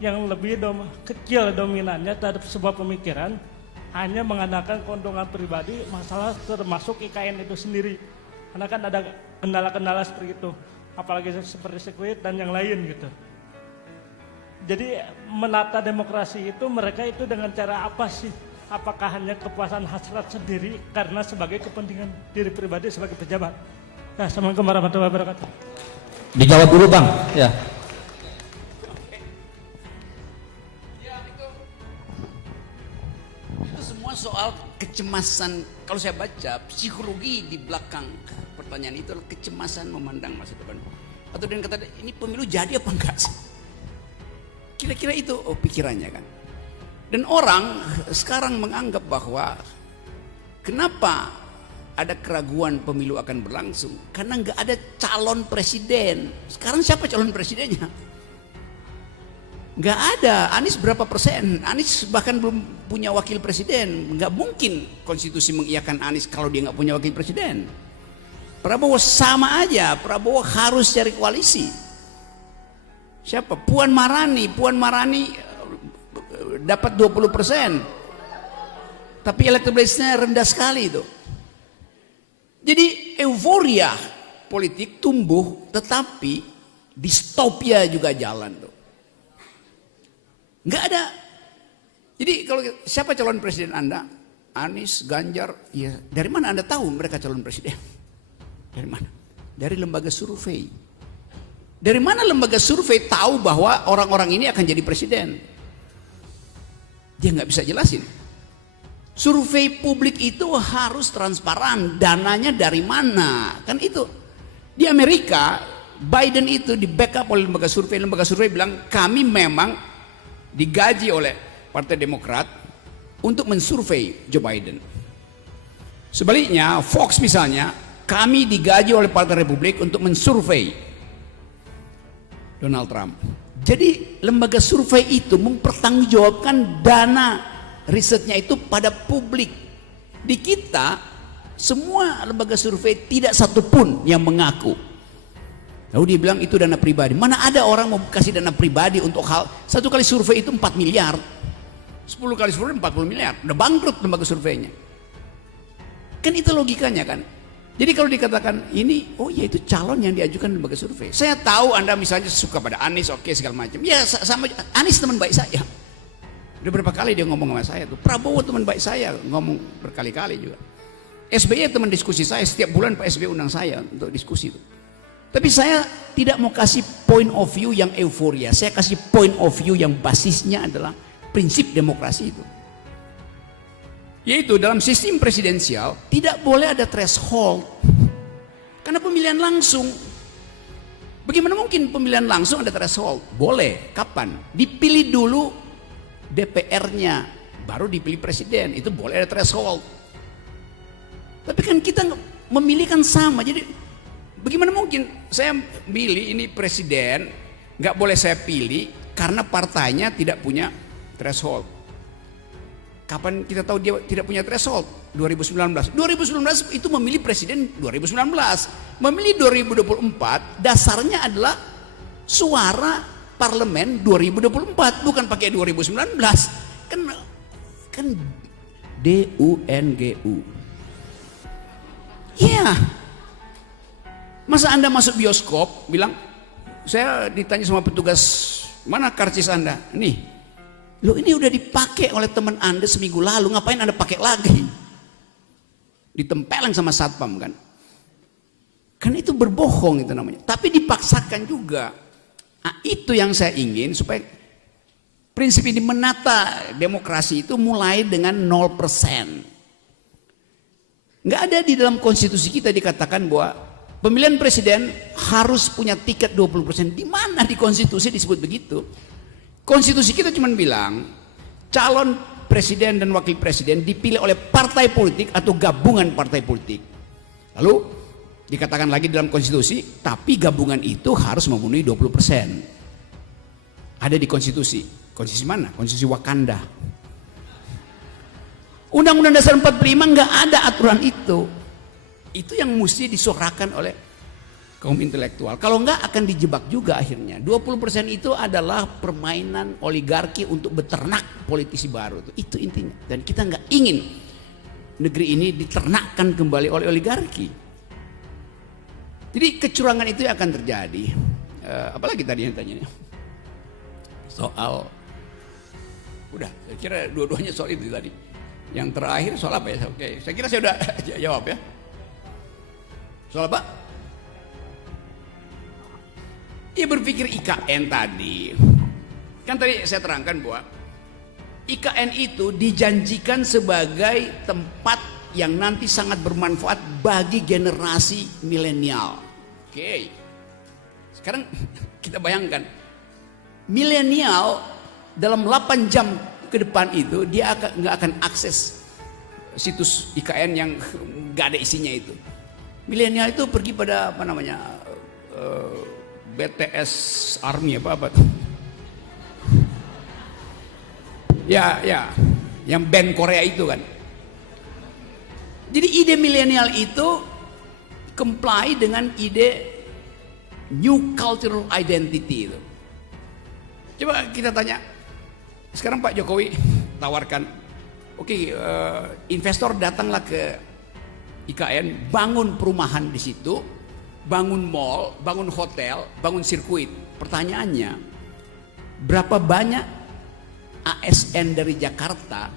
yang lebih kecil dominannya terhadap sebuah pemikiran, hanya mengandalkan keuntungan pribadi, masalah termasuk IKN itu sendiri. Karena kan ada kendala-kendala seperti itu, apalagi seperti sekuit dan yang lain gitu. Jadi menata demokrasi itu mereka itu dengan cara apa sih? Apakah hanya kepuasan hasrat sendiri karena sebagai kepentingan diri pribadi sebagai pejabat? Nah, assalamualaikum warahmatullahi wabarakatuh. Dijawab dulu Bang. Ya. Itu semua soal kecemasan. Kalau saya baca psikologi di belakang pertanyaan itu adalah kecemasan memandang masa depan. Atau dengan kata ini pemilu jadi apa enggak sih? Kira-kira itu pikirannya kan. Dan orang sekarang menganggap bahwa kenapa ada keraguan pemilu akan berlangsung? Karena nggak ada calon presiden. Sekarang siapa calon presidennya? Nggak ada. Anies berapa persen? Anies bahkan belum punya wakil presiden. Nggak mungkin konstitusi mengiyakan Anies kalau dia nggak punya wakil presiden. Prabowo sama aja. Prabowo harus cari koalisi. Siapa? Puan Maharani dapat 20%, tapi elektabilitasnya rendah sekali itu. Jadi euforia politik tumbuh, tetapi distopia juga jalan tuh. Nggak ada. Jadi kalau siapa calon presiden Anda? Anies, Ganjar, ya dari mana Anda tahu mereka calon presiden? Dari mana? Dari lembaga survei. Dari mana lembaga survei tahu bahwa orang-orang ini akan jadi presiden? Dia nggak bisa jelasin. Survei publik itu harus transparan. Dananya dari mana? Kan itu. Di Amerika, Biden itu di backup oleh lembaga survei. Lembaga survei bilang kami memang digaji oleh Partai Demokrat untuk mensurvei Joe Biden. Sebaliknya, Fox misalnya, kami digaji oleh Partai Republik untuk mensurvei Donald Trump. Jadi lembaga survei itu mempertanggungjawabkan dana risetnya itu pada publik. Di kita semua lembaga survei tidak satupun yang mengaku. Lalu dia bilang itu dana pribadi. Mana ada orang mau kasih dana pribadi untuk hal satu kali survei itu 4 miliar, 10 kali survei 40 miliar. Udah bangkrut lembaga surveinya. Kan itu logikanya kan. Jadi kalau dikatakan ini, oh ya itu calon yang diajukan lembaga survei. Saya tahu Anda misalnya suka pada Anies, oke segala macam. Ya sama Anies teman baik saya. Udah berapa kali dia ngomong sama saya tuh. Prabowo teman baik saya, ngomong berkali-kali juga. SBY teman diskusi saya, setiap bulan Pak SBY undang saya untuk diskusi itu. Tapi saya tidak mau kasih point of view yang euforia. Saya kasih point of view yang basisnya adalah prinsip demokrasi itu. Yaitu dalam sistem presidensial tidak boleh ada threshold. Karena pemilihan langsung. Bagaimana mungkin pemilihan langsung ada threshold? Boleh. Kapan? Dipilih dulu DPR-nya, baru dipilih presiden. Itu boleh ada threshold. Tapi kan kita memilih kan sama. Jadi bagaimana mungkin saya milih ini presiden, nggak boleh saya pilih karena partainya tidak punya threshold. Kapan kita tahu dia tidak punya threshold? 2019. 2019 itu memilih presiden 2019. Memilih 2024 dasarnya adalah suara parlemen 2024, bukan pakai 2019. Kan DUNGU. Iya. Masa Anda masuk bioskop bilang, saya ditanya sama petugas, mana karcis Anda? Nih, loh ini udah dipakai oleh teman Anda seminggu lalu, ngapain Anda pakai lagi? Ditempelin sama satpam kan? Kan itu berbohong itu namanya. Tapi dipaksakan juga. Nah, itu yang saya ingin supaya prinsip ini menata demokrasi itu mulai dengan 0%. Nggak ada di dalam konstitusi kita dikatakan bahwa pemilihan presiden harus punya tiket 20%. Di mana di konstitusi disebut begitu? Konstitusi kita cuma bilang calon presiden dan wakil presiden dipilih oleh partai politik atau gabungan partai politik. Lalu dikatakan lagi dalam konstitusi, tapi gabungan itu harus memenuhi 20%. Ada di konstitusi. Konstitusi mana? Konstitusi Wakanda. Undang-Undang Dasar 45 nggak ada aturan itu. Itu yang mesti disuarakan oleh kaum intelektual. Kalau nggak akan dijebak juga akhirnya. 20% itu adalah permainan oligarki untuk beternak politisi baru. Itu intinya. Dan kita nggak ingin negeri ini diternakkan kembali oleh oligarki. Jadi kecurangan itu akan terjadi. Apalagi tadi yang tanya soal, udah, saya kira dua-duanya soal itu tadi. Yang terakhir soal apa ya? Oke, saya kira saya udah jawab ya. Soal apa? Ia berpikir IKN tadi. Kan tadi saya terangkan bahwa IKN itu dijanjikan sebagai tempat yang nanti sangat bermanfaat bagi generasi milenial. Oke. Sekarang kita bayangkan milenial dalam 8 jam ke depan itu dia nggak akan akses situs IKN yang nggak ada isinya itu. Milenial itu pergi pada apa namanya BTS Army apa tuh? Ya, yang band Korea itu kan. Jadi ide milenial itu comply dengan ide new cultural identity itu. Coba kita tanya, sekarang Pak Jokowi tawarkan, oke, investor datanglah ke IKN, bangun perumahan di situ, bangun mall, bangun hotel, bangun sirkuit. Pertanyaannya, berapa banyak ASN dari Jakarta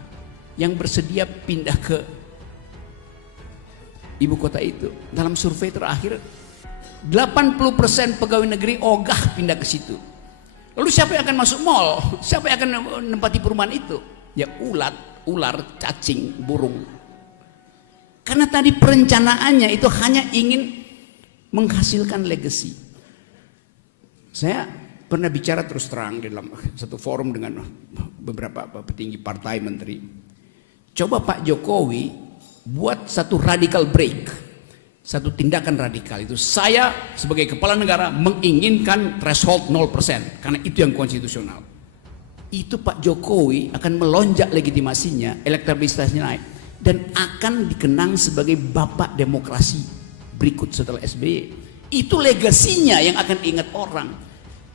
yang bersedia pindah ke ibu kota itu? Dalam survei terakhir 80% pegawai negeri ogah pindah ke situ. Lalu siapa yang akan masuk mall? Siapa yang akan menempati perumahan itu? Ya ular, cacing, burung. Karena tadi perencanaannya itu hanya ingin menghasilkan legacy. Saya pernah bicara terus terang di dalam satu forum dengan beberapa petinggi partai menteri. Coba Pak Jokowi buat satu radical break, satu tindakan radikal itu. Saya sebagai kepala negara menginginkan threshold 0% karena itu yang konstitusional. Itu Pak Jokowi akan melonjak legitimasinya, elektabilitasnya naik dan akan dikenang sebagai bapak demokrasi berikut setelah SBY. Itu legasinya yang akan diingat orang.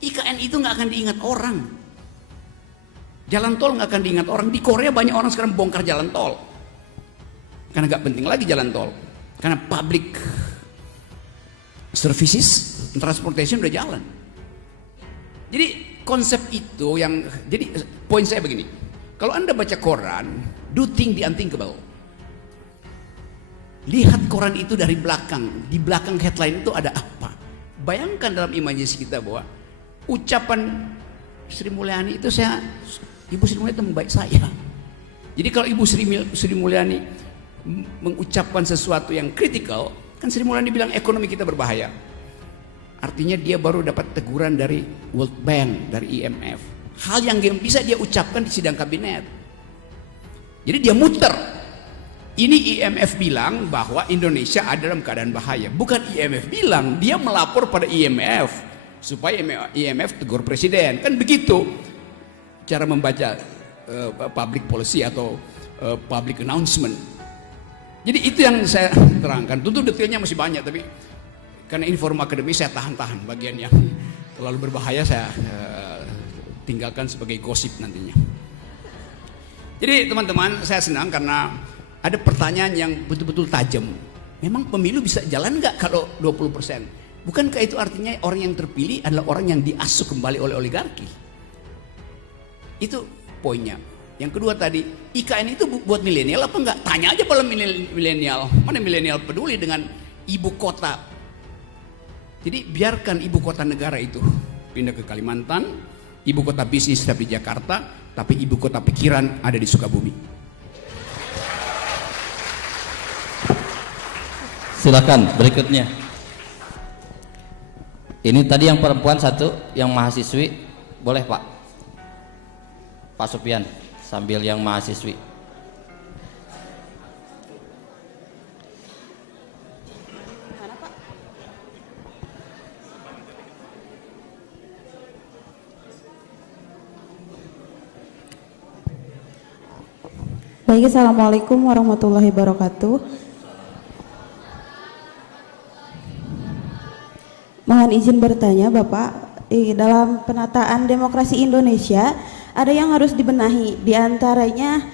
IKN itu nggak akan diingat orang. Jalan tol nggak akan diingat orang. Di Korea banyak orang sekarang bongkar jalan tol karena nggak penting lagi jalan tol, karena public services transportation udah jalan. Jadi konsep itu yang, jadi poin saya begini, kalau Anda baca koran, do think the unthinkable. Lihat koran itu dari belakang, di belakang headline itu ada apa. Bayangkan dalam imajinasi kita bahwa ucapan Sri Mulyani itu Ibu Sri Mulyani teman baik saya. Jadi kalau Ibu Sri Mulyani mengucapkan sesuatu yang kritikal, kan Sri Mulyani bilang ekonomi kita berbahaya. Artinya dia baru dapat teguran dari World Bank, dari IMF. Hal yang bisa dia ucapkan di sidang kabinet. Jadi dia muter. Ini IMF bilang bahwa Indonesia ada dalam keadaan bahaya. Bukan IMF bilang, dia melapor pada IMF supaya IMF tegur presiden. Kan begitu cara membaca public policy atau public announcement. Jadi itu yang saya terangkan. Tentu detailnya masih banyak, tapi karena ini forum akademis saya tahan-tahan. Bagian yang terlalu berbahaya saya tinggalkan sebagai gosip nantinya. Jadi teman-teman, saya senang karena ada pertanyaan yang betul-betul tajam. Memang pemilu bisa jalan nggak kalau 20%? Bukankah itu artinya orang yang terpilih adalah orang yang diasuh kembali oleh oligarki? Itu poinnya. Yang kedua tadi, IKN itu buat milenial apa enggak? Tanya aja pada milenial. Mana milenial peduli dengan ibu kota? Jadi biarkan ibu kota negara itu pindah ke Kalimantan, ibu kota bisnis tapi di Jakarta, tapi ibu kota pikiran ada di Sukabumi. Silakan berikutnya. Ini tadi yang perempuan satu, yang mahasiswi, boleh Pak? Pak Sopian, sambil yang mahasiswi. Baik, assalamualaikum warahmatullahi wabarakatuh. Mohon izin bertanya Bapak, dalam penataan demokrasi Indonesia ada yang harus dibenahi, diantaranya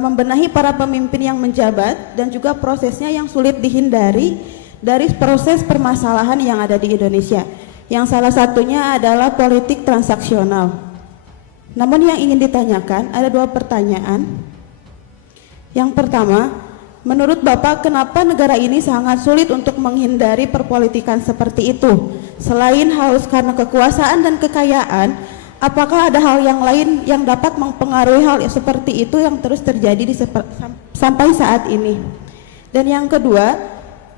membenahi para pemimpin yang menjabat dan juga prosesnya yang sulit dihindari dari proses permasalahan yang ada di Indonesia, yang salah satunya adalah politik transaksional. Namun yang ingin ditanyakan ada dua pertanyaan. Yang pertama, menurut Bapak, kenapa negara ini sangat sulit untuk menghindari perpolitikan seperti itu? Selain haus karena kekuasaan dan kekayaan, apakah ada hal yang lain yang dapat mempengaruhi hal seperti itu yang terus terjadi sampai saat ini? Dan yang kedua,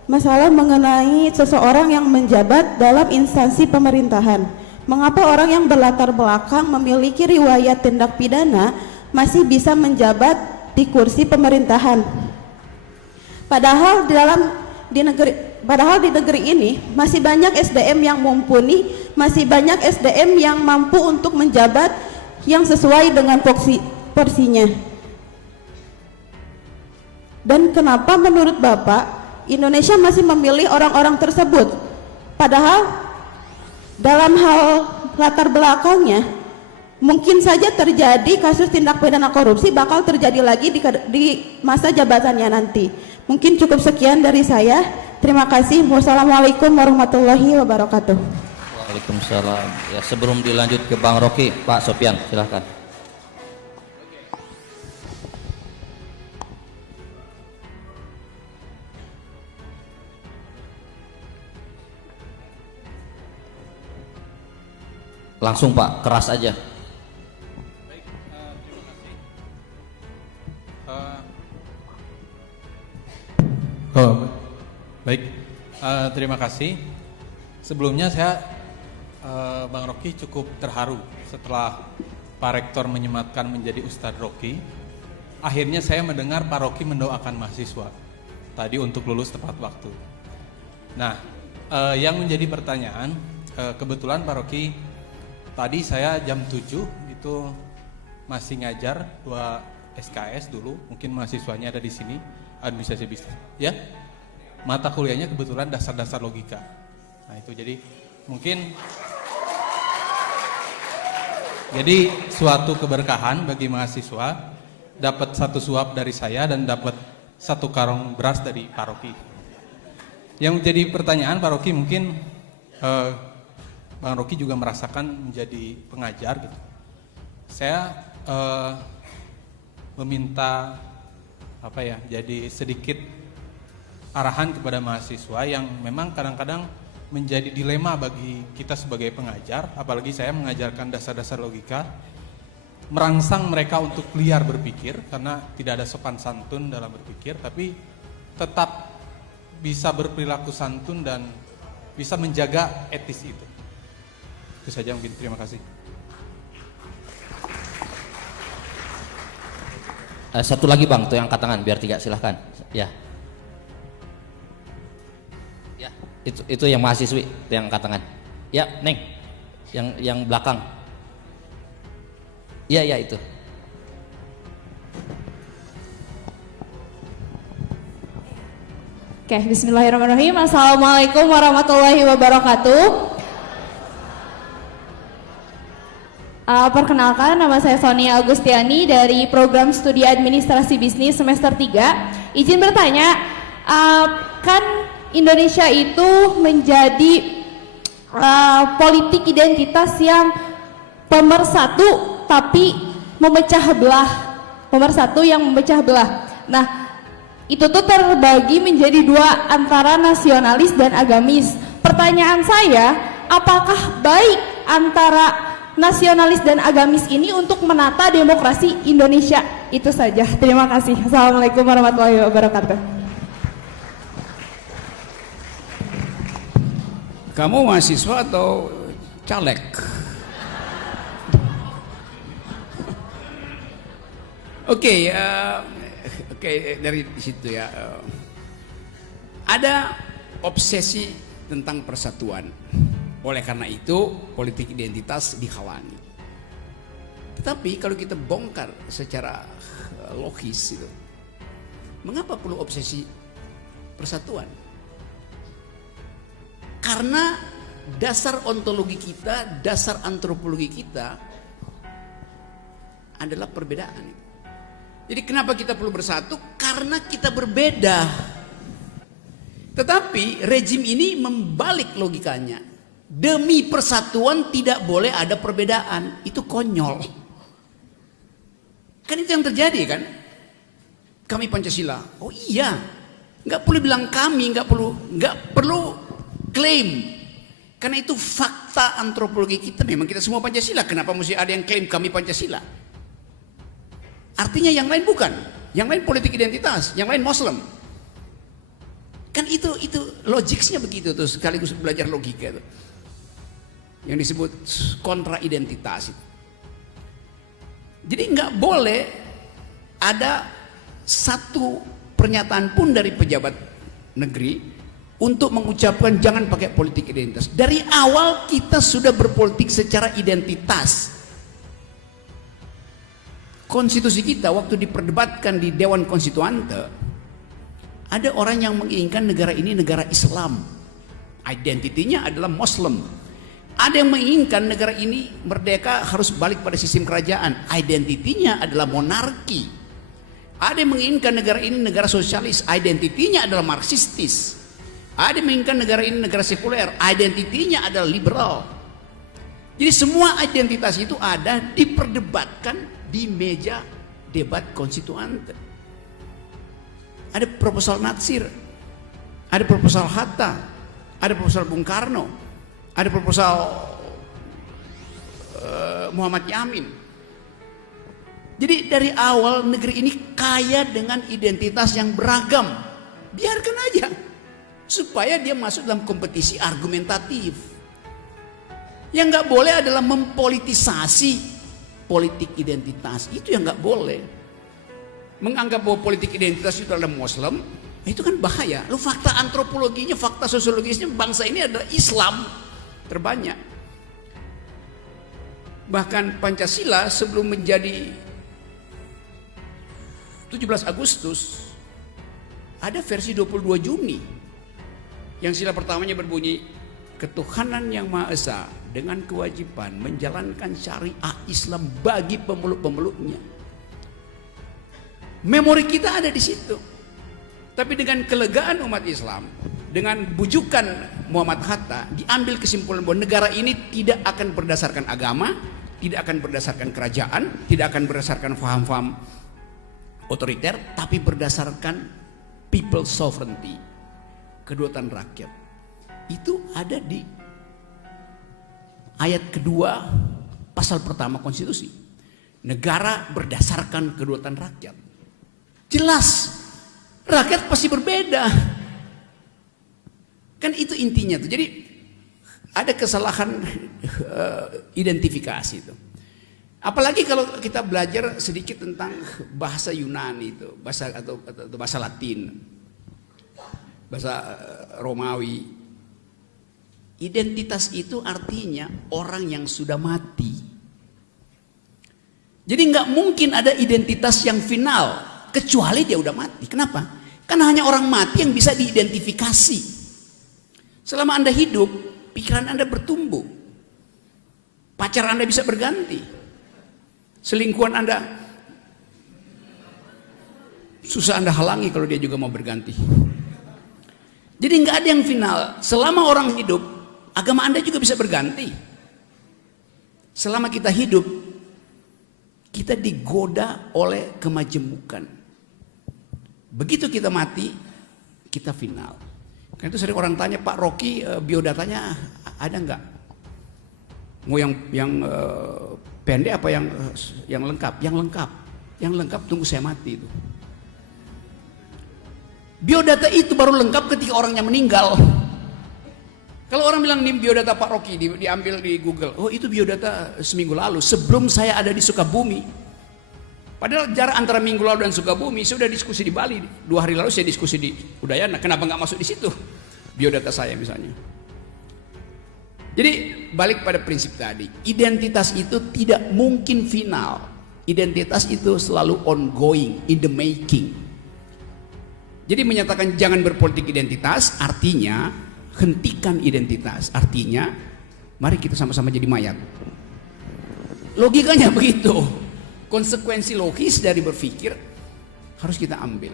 masalah mengenai seseorang yang menjabat dalam instansi pemerintahan. Mengapa orang yang berlatar belakang memiliki riwayat tindak pidana masih bisa menjabat di kursi pemerintahan? Padahal di negeri ini masih banyak SDM yang mumpuni, masih banyak SDM yang mampu untuk menjabat yang sesuai dengan porsinya. Dan kenapa menurut Bapak Indonesia masih memilih orang-orang tersebut? Padahal dalam hal latar belakangnya mungkin saja terjadi kasus tindak pidana korupsi bakal terjadi lagi di masa jabatannya nanti. Mungkin cukup sekian dari saya. Terima kasih. Wassalamualaikum warahmatullahi wabarakatuh. Waalaikumsalam. Ya, sebelum dilanjut ke Bang Rocky, Pak Sopian, silahkan. Langsung Pak, keras aja. Terima kasih. Sebelumnya saya Bang Rocky cukup terharu setelah Pak Rektor menyematkan menjadi Ustadz Rocky. Akhirnya saya mendengar Pak Rocky mendoakan mahasiswa tadi untuk lulus tepat waktu. Nah, yang menjadi pertanyaan, kebetulan Pak Rocky tadi saya jam 7 itu masih ngajar 2 SKS dulu, mungkin mahasiswanya ada di sini, administrasi bisnis, ya. Mata kuliahnya kebetulan dasar-dasar logika. Nah itu jadi mungkin suatu keberkahan bagi mahasiswa dapat 1 suap dari saya dan dapat 1 karung beras dari Pak Rocky. Yang menjadi pertanyaan Pak Rocky, mungkin Bang Rocky juga merasakan menjadi pengajar gitu. Saya meminta jadi sedikit arahan kepada mahasiswa yang memang kadang-kadang menjadi dilema bagi kita sebagai pengajar, apalagi saya mengajarkan dasar-dasar logika, merangsang mereka untuk liar berpikir karena tidak ada sopan santun dalam berpikir, tapi tetap bisa berperilaku santun dan bisa menjaga etis itu. Itu saja mungkin, terima kasih. Satu lagi Bang, tuh yang angkat tangan biar 3, silahkan. Ya. Ya, itu yang mahasiswi, itu yang angkat tangan. Ya, Neng. Yang belakang. Iya, ya itu. Oke, bismillahirrahmanirrahim. Assalamualaikum warahmatullahi wabarakatuh. Perkenalkan, nama saya Sonia Agustiani dari program studi administrasi bisnis semester 3. Izin bertanya, kan Indonesia itu menjadi politik identitas yang pemersatu tapi memecah belah. Pemersatu yang memecah belah. Nah, itu tuh terbagi menjadi 2 antara nasionalis dan agamis. Pertanyaan saya, apakah baik antara nasionalis dan agamis ini untuk menata demokrasi Indonesia? Itu saja. Terima kasih. Assalamualaikum warahmatullahi wabarakatuh. Kamu mahasiswa atau caleg? Oke, dari situ ya. Ada obsesi tentang persatuan. Oleh karena itu, politik identitas dihalangi. Tetapi kalau kita bongkar secara logis itu, mengapa perlu obsesi persatuan? Karena dasar ontologi kita, dasar antropologi kita adalah perbedaan. Jadi kenapa kita perlu bersatu? Karena kita berbeda. Tetapi rejim ini membalik logikanya. Demi persatuan tidak boleh ada perbedaan. Itu konyol. Kan itu yang terjadi kan? Kami Pancasila. Oh iya. Nggak perlu bilang kami, nggak perlu klaim. Karena itu fakta antropologi kita, memang kita semua Pancasila. Kenapa mesti ada yang klaim kami Pancasila? Artinya yang lain bukan. Yang lain politik identitas, yang lain Muslim. Kan itu logiknya begitu tuh, sekaligus belajar logika itu. Yang disebut kontra identitas. Jadi nggak boleh ada satu pernyataan pun dari pejabat negeri untuk mengucapkan jangan pakai politik identitas. Dari awal kita sudah berpolitik secara identitas. Konstitusi kita waktu diperdebatkan di Dewan Konstituante, ada orang yang menginginkan negara ini negara Islam. Identitinya adalah Muslim. Ada yang menginginkan negara ini merdeka harus balik pada sistem kerajaan. Identitinya adalah monarki. Ada yang menginginkan negara ini negara sosialis. Identitinya adalah marxistis. Ada yang menginginkan negara ini negara sekuler. Identitinya adalah liberal. Jadi semua identitas itu ada diperdebatkan di meja debat konstituante. Ada proposal Natsir, ada proposal Hatta, ada proposal Bung Karno, ada proposal Muhammad Yamin. Jadi dari awal negeri ini kaya dengan identitas yang beragam. Biarkan aja supaya dia masuk dalam kompetisi argumentatif. Yang nggak boleh adalah mempolitisasi politik identitas. Itu yang nggak boleh. Menganggap bahwa politik identitas itu adalah Muslim, itu kan bahaya. Lu fakta antropologinya, fakta sosiologisnya bangsa ini adalah Islam terbanyak. Bahkan Pancasila sebelum menjadi 17 Agustus ada versi 22 Juni yang sila pertamanya berbunyi ketuhanan yang Maha Esa dengan kewajiban menjalankan syariah Islam bagi pemeluk-pemeluknya. Memori kita ada di situ. Tapi dengan kelegaan umat Islam, dengan bujukan Muhammad Hatta, diambil kesimpulan bahwa negara ini tidak akan berdasarkan agama, tidak akan berdasarkan kerajaan, tidak akan berdasarkan faham-faham otoriter, tapi berdasarkan people sovereignty, kedaulatan rakyat. Itu ada di ayat kedua pasal pertama konstitusi. Negara berdasarkan kedaulatan rakyat. Jelas, rakyat pasti berbeda. Kan itu intinya tuh. Jadi ada kesalahan identifikasi itu. Apalagi kalau kita belajar sedikit tentang bahasa Yunani itu, bahasa atau bahasa Latin, bahasa Romawi. Identitas itu artinya orang yang sudah mati. Jadi nggak mungkin ada identitas yang final kecuali dia udah mati. Kenapa? Karena hanya orang mati yang bisa diidentifikasi. Selama Anda hidup, pikiran Anda bertumbuh. Pacar Anda bisa berganti. Selingkuhan Anda susah Anda halangi kalau dia juga mau berganti. Jadi nggak ada yang final. Selama orang hidup, agama Anda juga bisa berganti. Selama kita hidup, kita digoda oleh kemajemukan. Begitu kita mati, kita final. Karena itu sering orang tanya, Pak Rocky, biodatanya ada nggak? Mau yang pendek apa yang lengkap? Yang lengkap. Yang lengkap tunggu saya mati itu. Biodata itu baru lengkap ketika orangnya meninggal. Kalau orang bilang nih biodata Pak Rocky diambil di Google, oh itu biodata seminggu lalu sebelum saya ada di Sukabumi. Padahal jarak antara minggu lalu dan Sukabumi saya sudah diskusi di Bali. 2 hari lalu saya diskusi di Udayana. Kenapa nggak masuk di situ biodata saya misalnya? Jadi balik pada prinsip tadi, identitas itu tidak mungkin final. Identitas itu selalu ongoing, in the making. Jadi menyatakan jangan berpolitik identitas artinya hentikan identitas. Artinya mari kita sama-sama jadi mayat. Logikanya begitu. Konsekuensi logis dari berpikir harus kita ambil.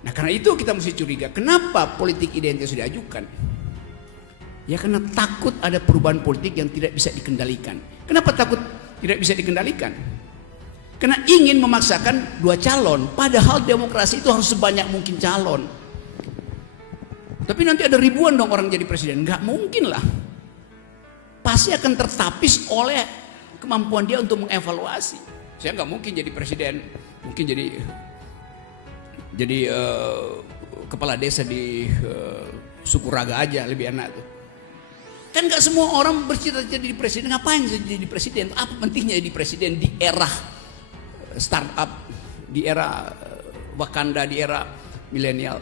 Nah karena itu kita mesti curiga. Kenapa politik identitas diajukan? Ya karena takut ada perubahan politik yang tidak bisa dikendalikan. Kenapa takut tidak bisa dikendalikan? Karena ingin memaksakan 2 calon. Padahal demokrasi itu harus sebanyak mungkin calon. Tapi nanti ada ribuan dong orang jadi presiden. Nggak mungkin lah. Pasti akan tertapis oleh kemampuan dia untuk mengevaluasi. Saya nggak mungkin jadi presiden. Mungkin jadi kepala desa di Sukuraga aja lebih enak tuh. Kan nggak semua orang bercita-cita jadi presiden. Ngapain jadi presiden? Apa pentingnya jadi presiden di era startup, di era Wakanda, di era milenial?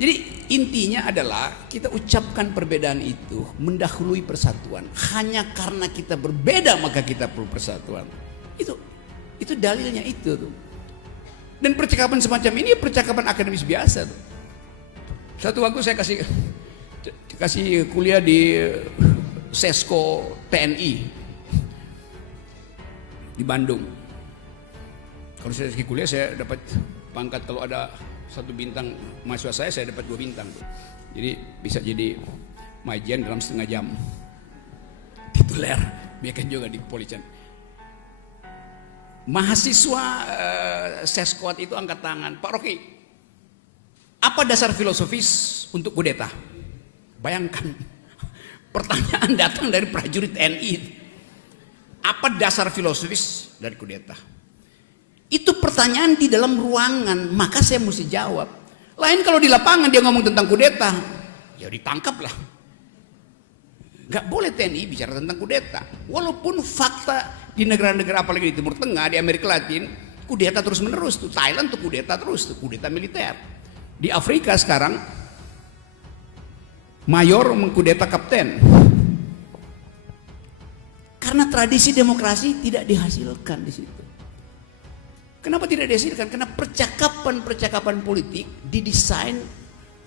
Jadi intinya adalah kita ucapkan perbedaan itu mendahului persatuan. Hanya karena kita berbeda maka kita perlu persatuan. Itu dalilnya itu tuh. Dan percakapan semacam ini percakapan akademis biasa tuh. Satu waktu saya kasih kuliah di Sesko TNI di Bandung. Kalau saya kasih kuliah saya dapat pangkat, kalau ada 1 bintang mahasiswa saya dapat 2 bintang. Jadi bisa jadi majen dalam setengah jam. Tituler, biarkan juga di kepolisian. Mahasiswa Seskot itu angkat tangan, Pak Rocky, apa dasar filosofis untuk kudeta? Bayangkan, pertanyaan datang dari prajurit TNI. Apa dasar filosofis dari kudeta? Itu pertanyaan di dalam ruangan, maka saya mesti jawab. Lain kalau di lapangan dia ngomong tentang kudeta, ya ditangkap lah. Gak boleh TNI bicara tentang kudeta. Walaupun fakta di negara-negara apalagi di Timur Tengah, di Amerika Latin, kudeta terus menerus tuh. Thailand tuh kudeta terus tuh, kudeta militer. Di Afrika sekarang mayor mengkudeta kapten. Karena tradisi demokrasi tidak dihasilkan di situ. Kenapa tidak dihasilkan? Karena percakapan-percakapan politik didesain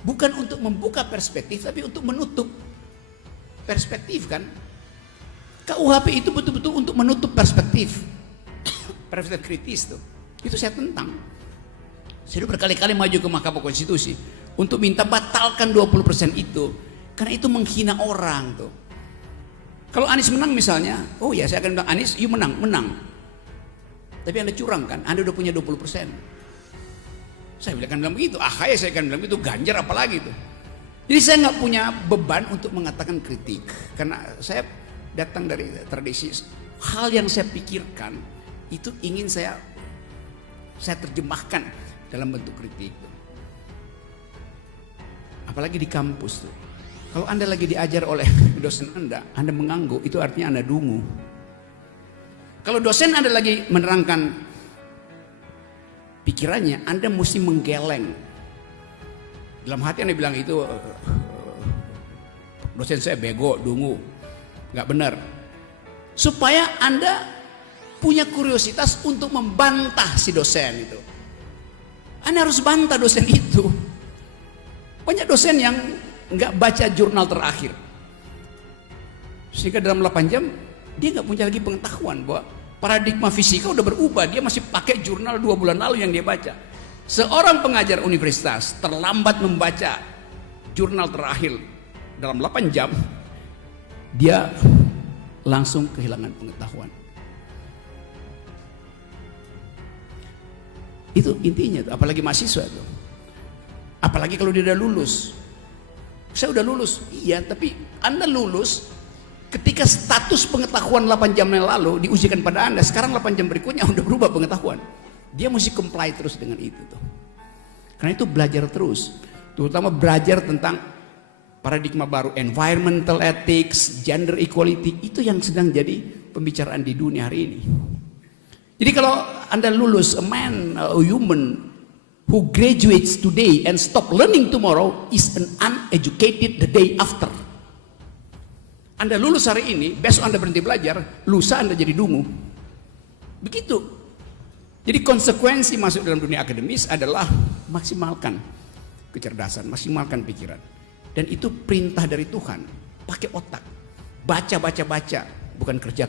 bukan untuk membuka perspektif, tapi untuk menutup perspektif kan. KUHP itu betul-betul untuk menutup perspektif. Perspektif kritis tuh. Itu saya tentang. Saya sudah berkali-kali maju ke Mahkamah Konstitusi untuk minta batalkan 20% itu. Karena itu menghina orang tuh. Kalau Anies menang misalnya, oh ya saya akan bilang Anies, you menang. Tapi Anda curang kan, Anda udah punya 20%. Saya akan bilang begitu, AHY saya akan bilang begitu, Ganjar apalagi itu. Jadi saya nggak punya beban untuk mengatakan kritik. Karena saya datang dari tradisi, hal yang saya pikirkan itu ingin saya terjemahkan dalam bentuk kritik. apalagi di kampus tuh. Kalau Anda lagi diajar oleh dosen Anda mengangguk, itu artinya Anda dungu. Kalau dosen Anda lagi menerangkan pikirannya, Anda mesti menggeleng. Dalam hati Anda bilang itu dosen saya bego, dungu, nggak benar. Supaya Anda punya kuriositas untuk membantah si dosen itu. Anda harus bantah dosen itu. Banyak dosen yang nggak baca jurnal terakhir, sehingga dalam 8 jam dia nggak punya lagi pengetahuan bahwa paradigma fisika udah berubah. Dia masih pakai jurnal 2 bulan lalu yang dia baca. Seorang pengajar universitas terlambat membaca jurnal terakhir dalam 8 jam, dia langsung kehilangan pengetahuan. Itu intinya, apalagi mahasiswa tuh. Apalagi kalau dia udah lulus. Saya udah lulus, iya, tapi Anda lulus ketika status pengetahuan 8 jam yang lalu diujikan pada Anda. Sekarang 8 jam berikutnya udah berubah pengetahuan. Dia mesti comply terus dengan itu tuh. Karena itu belajar terus, terutama belajar tentang paradigma baru, environmental ethics, gender equality, itu yang sedang jadi pembicaraan di dunia hari ini. Jadi kalau Anda lulus, a man, a human who graduates today and stop learning tomorrow is an uneducated the day after. Anda lulus hari ini, besok Anda berhenti belajar, lusa Anda jadi dungu. Begitu. Jadi konsekuensi masuk dalam dunia akademis adalah maksimalkan kecerdasan, maksimalkan pikiran. Dan itu perintah dari Tuhan. Pakai otak. Baca, bukan kerja.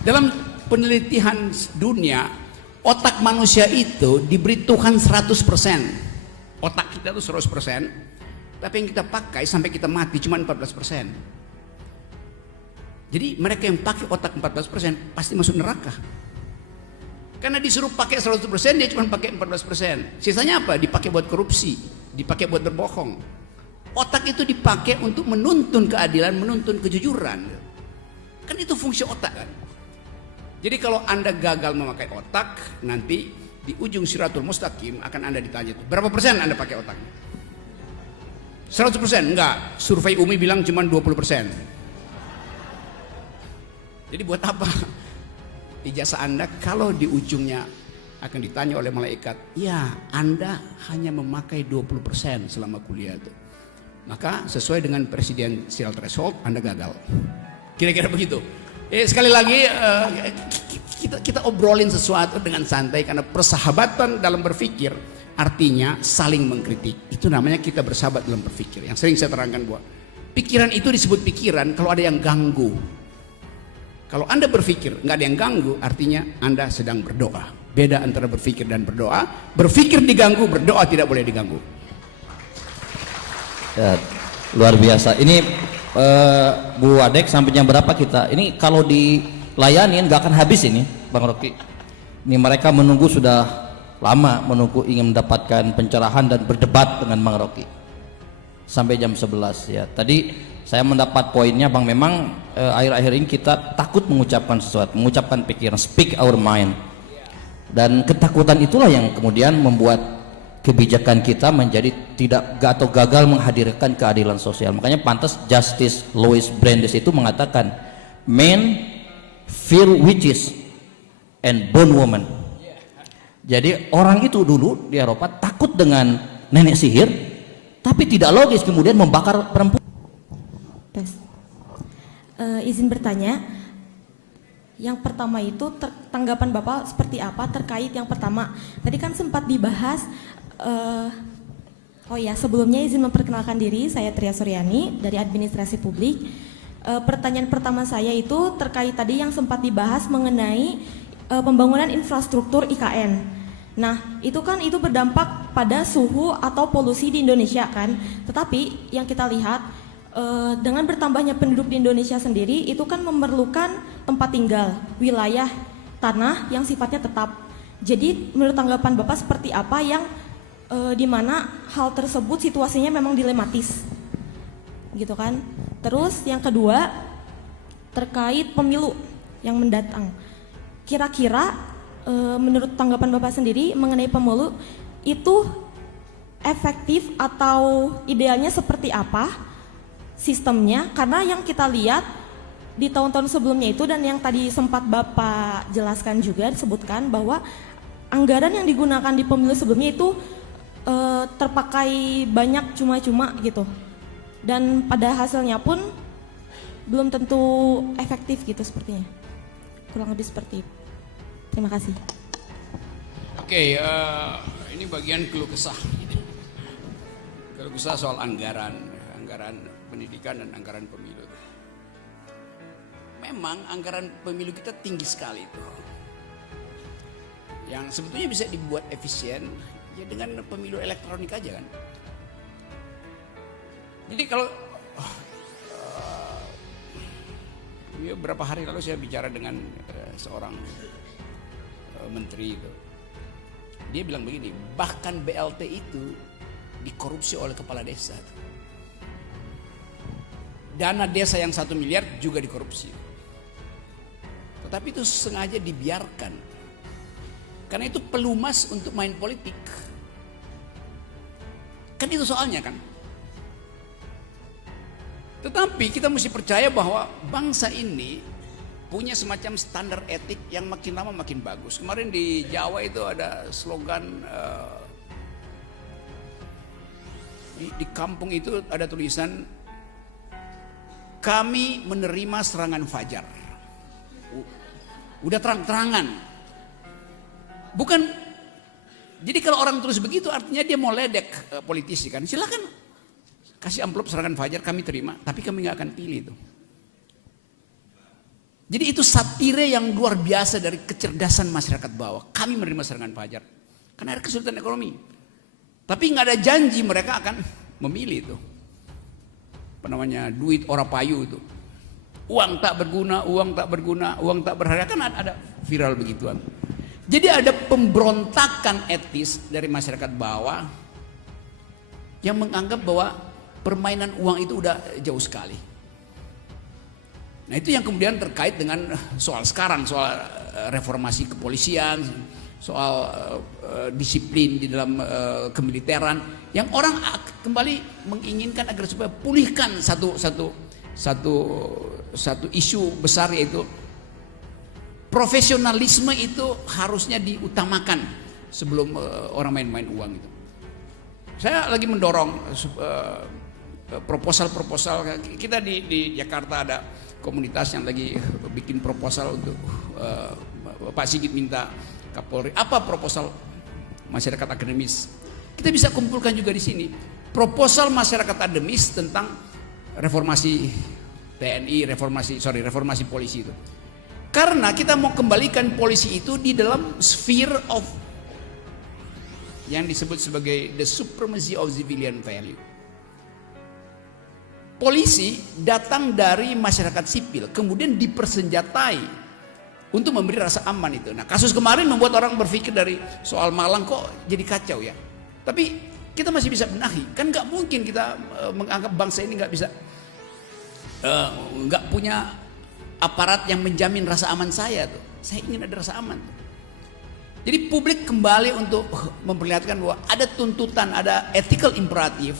Dalam penelitian dunia, otak manusia itu diberi Tuhan 100%. Otak kita itu 100%, tapi yang kita pakai sampai kita mati cuma 14%. Jadi mereka yang pakai otak 14% pasti masuk neraka. Karena disuruh pakai 100%, dia cuma pakai 14%. Sisanya apa? Dipakai buat korupsi, dipakai buat berbohong. Otak itu dipakai untuk menuntun keadilan, menuntun kejujuran. Kan itu fungsi otak kan. Jadi kalau Anda gagal memakai otak, nanti di ujung Siratul Mustaqim akan Anda ditanya, berapa persen Anda pakai otaknya? 100%? Enggak, survei Umi bilang cuma 20%. Jadi buat apa ijazah Anda kalau di ujungnya akan ditanya oleh malaikat, ya Anda hanya memakai 20% selama kuliah itu. Maka sesuai dengan presidensial threshold Anda gagal. Kira-kira begitu. Sekali lagi kita obrolin sesuatu dengan santai, karena persahabatan dalam berpikir artinya saling mengkritik. Itu namanya kita bersahabat dalam berpikir. Yang sering saya terangkan bahwa pikiran itu disebut pikiran kalau ada yang ganggu. Kalau Anda berpikir nggak ada yang ganggu, artinya Anda sedang berdoa. Beda antara berpikir dan berdoa. Berpikir diganggu, berdoa tidak boleh diganggu. Ya, luar biasa. Ini Bu Wadek sampai jam berapa kita? Ini kalau dilayanin nggak akan habis ini, Bang Rocky. Ini mereka menunggu sudah lama, menunggu ingin mendapatkan pencerahan dan berdebat dengan Bang Rocky sampai jam 11 ya. Tadi saya mendapat poinnya Bang, memang akhir-akhir ini kita takut mengucapkan sesuatu, mengucapkan pikiran, speak our mind. Dan ketakutan itulah yang kemudian membuat kebijakan kita menjadi tidak atau gagal menghadirkan keadilan sosial. Makanya pantas Justice Louis Brandeis itu mengatakan, men fear witches and bone woman. Jadi orang itu dulu di Eropa takut dengan nenek sihir, tapi tidak logis kemudian membakar perempuan. Izin bertanya, yang pertama itu tanggapan Bapak seperti apa terkait yang pertama? Tadi kan sempat dibahas. Sebelumnya izin memperkenalkan diri, saya Tria Suryani dari Administrasi Publik. Pertanyaan pertama saya itu terkait tadi yang sempat dibahas mengenai pembangunan infrastruktur IKN. Nah, itu kan itu berdampak pada suhu atau polusi di Indonesia kan. Tetapi yang kita lihat dengan bertambahnya penduduk di Indonesia sendiri itu kan memerlukan tempat tinggal, wilayah tanah yang sifatnya tetap. Jadi menurut tanggapan Bapak seperti apa yang di mana hal tersebut situasinya memang dilematis, gitu kan? Terus yang kedua terkait pemilu yang mendatang, kira-kira menurut tanggapan Bapak sendiri mengenai pemilu itu efektif atau idealnya seperti apa sistemnya? Karena yang kita lihat di tahun-tahun sebelumnya itu dan yang tadi sempat Bapak jelaskan juga disebutkan bahwa anggaran yang digunakan di pemilu sebelumnya itu terpakai banyak cuma-cuma gitu. Dan pada hasilnya pun belum tentu efektif gitu sepertinya. Kurang lebih seperti itu. Terima kasih. Oke, ini bagian keluh kesah. Keluh kesah soal anggaran pendidikan dan anggaran pemilu. Memang anggaran pemilu kita tinggi sekali itu. Yang sebetulnya bisa dibuat efisien ya dengan pemilu elektronik aja kan. Jadi kalau ya beberapa hari lalu saya bicara dengan seorang menteri itu. Dia bilang begini, bahkan BLT itu dikorupsi oleh kepala desa. Dana desa yang 1 miliar juga dikorupsi. Tetapi itu sengaja dibiarkan. Karena itu pelumas untuk main politik. Kan itu soalnya kan. Tetapi kita mesti percaya bahwa bangsa ini punya semacam standar etik yang makin lama makin bagus. Kemarin di Jawa itu ada slogan di kampung itu ada tulisan, kami menerima serangan fajar. Udah terang-terangan. Bukan, jadi kalau orang tulis begitu artinya dia mau ledek politisi kan. Silakan kasih amplop serangan fajar, kami terima, tapi kami nggak akan pilih itu. Jadi itu satire yang luar biasa dari kecerdasan masyarakat bawah. Kami menerima serangan fajar karena ada kesulitan ekonomi. Tapi nggak ada janji mereka akan memilih itu. Apa namanya, duit ora payu itu. Uang tak berguna, uang tak berguna, uang tak berharga, kan ada viral begituan. Jadi ada pemberontakan etis dari masyarakat bawah yang menganggap bahwa permainan uang itu udah jauh sekali. Nah itu yang kemudian terkait dengan soal sekarang, soal reformasi kepolisian, soal disiplin di dalam kemiliteran, yang orang kembali menginginkan agar supaya pulihkan satu isu besar, yaitu profesionalisme itu harusnya diutamakan sebelum orang main-main uang itu. Saya lagi mendorong proposal-proposal. Kita di Jakarta ada komunitas yang lagi bikin proposal untuk Pak Sigit minta Kapolri. Apa proposal masyarakat akademis? Kita bisa kumpulkan juga di sini. Proposal masyarakat akademis tentang reformasi TNI, reformasi polisi itu. Karena kita mau kembalikan polisi itu di dalam sphere of yang disebut sebagai the supremacy of civilian value. Polisi datang dari masyarakat sipil, kemudian dipersenjatai untuk memberi rasa aman itu. Nah, kasus kemarin membuat orang berpikir dari soal Malang kok jadi kacau ya. Tapi kita masih bisa benahi. Kan nggak mungkin kita menganggap bangsa ini nggak bisa, nggak punya aparat yang menjamin rasa aman saya tuh. Saya ingin ada rasa aman tuh. Jadi publik kembali untuk memperlihatkan bahwa ada tuntutan, ada ethical imperatif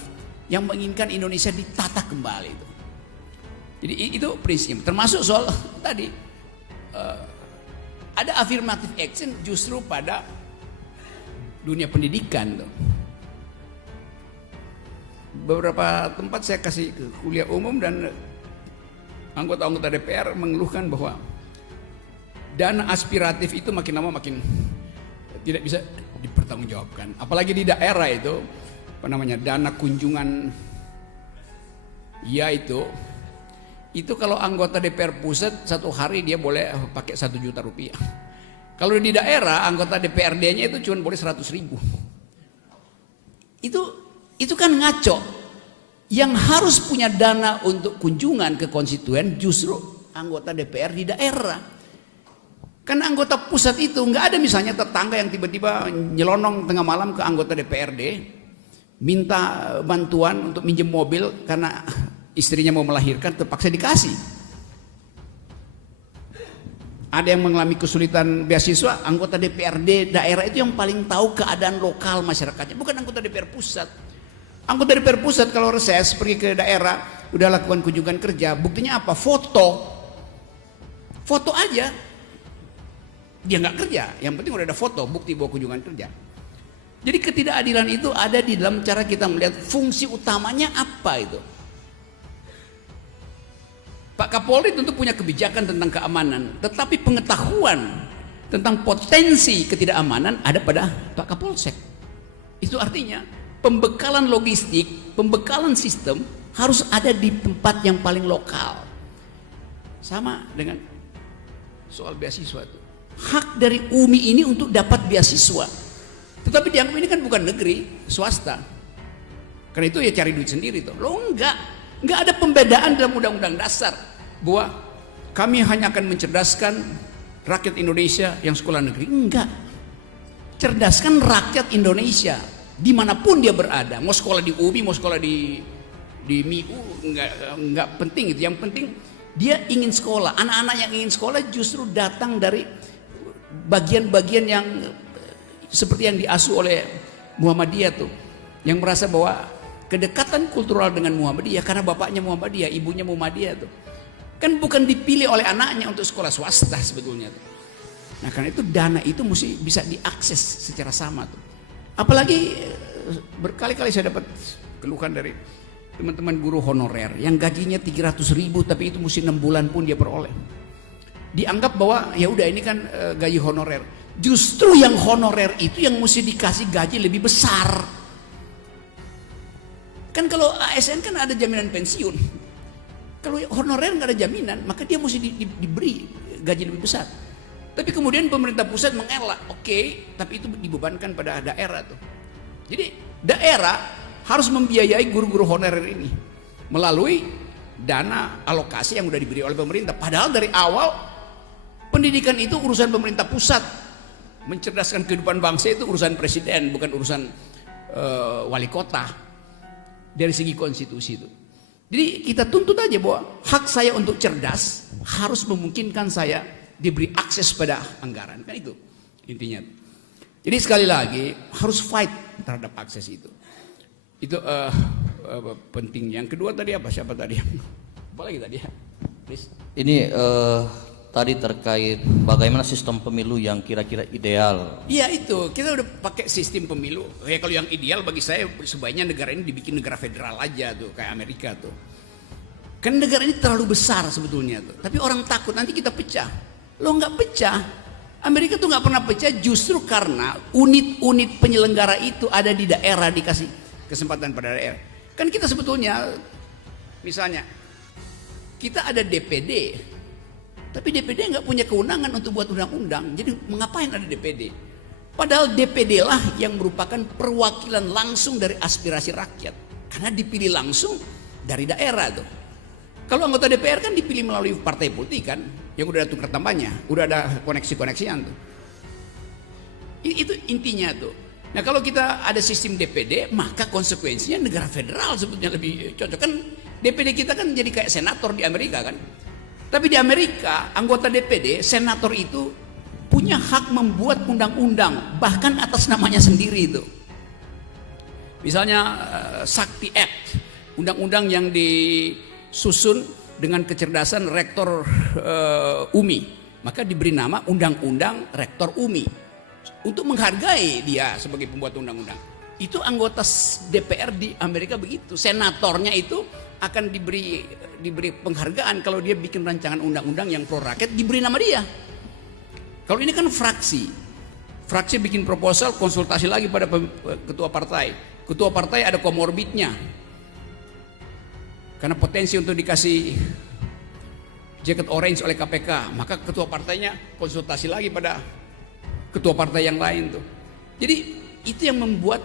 yang menginginkan Indonesia ditata kembali itu. Jadi itu prinsip. Termasuk soal tadi ada affirmative action justru pada dunia pendidikan tuh. Beberapa tempat saya kasih kuliah umum dan anggota-anggota DPR mengeluhkan bahwa dana aspiratif itu makin lama makin tidak bisa dipertanggungjawabkan. Apalagi di daerah itu, apa namanya, dana kunjungan ya itu kalau anggota DPR pusat satu hari dia boleh pakai 1 juta rupiah. Kalau di daerah anggota DPRD-nya itu cuma boleh 100.000. Itu kan ngaco. Yang harus punya dana untuk kunjungan ke konstituen justru anggota DPR di daerah. Karena anggota pusat itu nggak ada misalnya tetangga yang tiba-tiba nyelonong tengah malam ke anggota DPRD minta bantuan untuk minjem mobil karena istrinya mau melahirkan, terpaksa dikasih. ada yang mengalami kesulitan beasiswa, anggota DPRD daerah itu yang paling tahu keadaan lokal masyarakatnya, bukan anggota DPR pusat. Anggota DPR pusat kalau reses pergi ke daerah, udah lakukan kunjungan kerja, buktinya apa? Foto aja, dia nggak kerja, yang penting udah ada foto, bukti bahwa kunjungan kerja. Jadi ketidakadilan itu ada di dalam cara kita melihat fungsi utamanya apa itu. Pak Kapolri tentu punya kebijakan tentang keamanan, tetapi pengetahuan tentang potensi ketidakamanan ada pada Pak Kapolsek. Itu artinya pembekalan logistik, pembekalan sistem harus ada di tempat yang paling lokal. Sama dengan soal beasiswa itu. Hak dari UMI ini untuk dapat beasiswa. Tetapi dianggap ini kan bukan negeri, swasta. Karena itu ya cari duit sendiri tuh. Lo enggak ada pembedaan dalam undang-undang dasar bahwa kami hanya akan mencerdaskan rakyat Indonesia yang sekolah negeri. Enggak. Cerdaskan rakyat Indonesia dimanapun dia berada. Mau sekolah di UMI, mau sekolah di MIU, enggak penting itu. Yang penting dia ingin sekolah. Anak-anak yang ingin sekolah justru datang dari bagian-bagian yang seperti yang diasuh oleh Muhammadiyah tuh, yang merasa bahwa kedekatan kultural dengan Muhammadiyah karena bapaknya Muhammadiyah, ibunya Muhammadiyah tuh, kan bukan dipilih oleh anaknya untuk sekolah swasta sebetulnya tuh. Nah karena itu dana itu mesti bisa diakses secara sama tuh. Apalagi berkali-kali saya dapat keluhan dari teman-teman guru honorer yang gajinya 300.000 tapi itu mesti 6 bulan pun dia peroleh. Dianggap bahwa ya udah ini kan gaji honorer. Justru yang honorer itu yang mesti dikasih gaji lebih besar. Kan kalau ASN kan ada jaminan pensiun. Kalau honorer nggak ada jaminan, maka dia mesti diberi gaji lebih besar. Tapi kemudian pemerintah pusat mengelak, oke, tapi itu dibebankan pada daerah tuh. Jadi daerah harus membiayai guru-guru honorer ini melalui dana alokasi yang udah diberi oleh pemerintah. Padahal dari awal pendidikan itu urusan pemerintah pusat. Mencerdaskan kehidupan bangsa itu urusan presiden, bukan urusan wali kota. Dari segi konstitusi itu. Jadi kita tuntut aja bahwa hak saya untuk cerdas harus memungkinkan saya diberi akses pada anggaran. Kan itu intinya. Jadi sekali lagi harus fight terhadap akses itu. Itu penting. Yang kedua tadi apa? Siapa tadi? Apa lagi tadi? Please. Ini tadi terkait bagaimana sistem pemilu yang kira-kira ideal. Iya itu, kita udah pakai sistem pemilu. Ya kalau yang ideal bagi saya sebaiknya negara ini dibikin negara federal aja tuh, kayak Amerika tuh. Kan negara ini terlalu besar sebetulnya tuh. Tapi orang takut nanti kita pecah. Lo nggak pecah. Amerika tuh nggak pernah pecah justru karena unit-unit penyelenggara itu ada di daerah, dikasih kesempatan pada daerah. Kan kita sebetulnya, misalnya kita ada DPD. Tapi DPD nggak punya kewenangan untuk buat undang-undang. Jadi mengapain ada DPD? Padahal DPD lah yang merupakan perwakilan langsung dari aspirasi rakyat. Karena dipilih langsung dari daerah tuh. Kalau anggota DPR kan dipilih melalui partai politik kan, yang udah ada tukar tambahnya, udah ada koneksi-koneksian tuh. Itu intinya tuh. Nah kalau kita ada sistem DPD, maka konsekuensinya negara federal sebetulnya lebih cocok. Kan DPD kita kan jadi kayak senator di Amerika kan. Tapi di Amerika, anggota DPD, senator itu punya hak membuat undang-undang, bahkan atas namanya sendiri itu. Misalnya Sakti Act, undang-undang yang disusun dengan kecerdasan rektor UMI, maka diberi nama Undang-Undang Rektor UMI untuk menghargai dia sebagai pembuat undang-undang. Itu anggota DPR di Amerika begitu, senatornya itu akan diberi penghargaan kalau dia bikin rancangan undang-undang yang pro rakyat, diberi nama dia. Kalau ini kan fraksi bikin proposal, konsultasi lagi pada ketua partai. Ketua partai ada komorbidnya, karena potensi untuk dikasih jaket orange oleh KPK, maka ketua partainya konsultasi lagi pada ketua partai yang lain tuh. Jadi itu yang membuat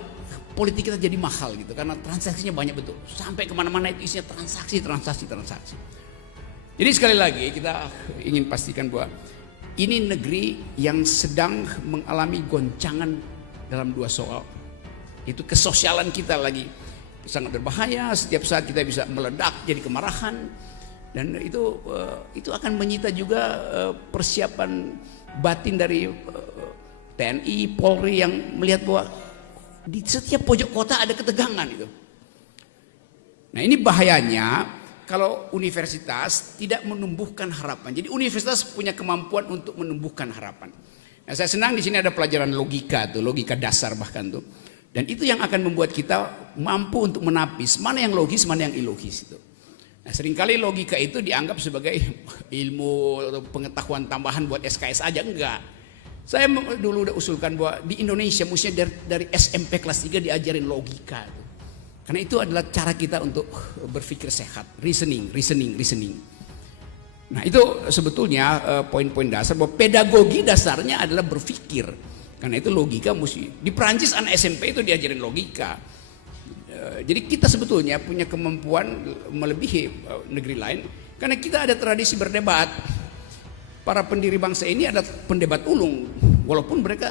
politik kita jadi mahal gitu, karena transaksinya banyak betul, sampai kemana-mana itu isinya transaksi. Jadi sekali lagi kita ingin pastikan bahwa ini negeri yang sedang mengalami goncangan dalam dua soal. Itu kesosialan kita lagi sangat berbahaya, setiap saat kita bisa meledak jadi kemarahan. Dan itu akan menyita juga persiapan batin dari TNI, Polri yang melihat bahwa di setiap pojok kota ada ketegangan itu. Nah ini bahayanya kalau universitas tidak menumbuhkan harapan. Jadi universitas punya kemampuan untuk menumbuhkan harapan. Nah, saya senang di sini ada pelajaran logika tuh, logika dasar bahkan tuh. Dan itu yang akan membuat kita mampu untuk menapis mana yang logis, mana yang ilogis itu. Nah, seringkali logika itu dianggap sebagai ilmu atau pengetahuan tambahan buat SKS aja, enggak. Saya dulu udah usulkan bahwa di Indonesia mestinya dari SMP kelas 3 diajarin logika tuh. Karena itu adalah cara kita untuk berpikir sehat, reasoning. Nah itu sebetulnya poin-poin dasar bahwa pedagogi dasarnya adalah berpikir. Karena itu logika mesti. Di Perancis anak SMP itu diajarin logika. Jadi kita sebetulnya punya kemampuan melebihi negeri lain. Karena kita ada tradisi berdebat. Para pendiri bangsa ini ada pendebat ulung. Walaupun mereka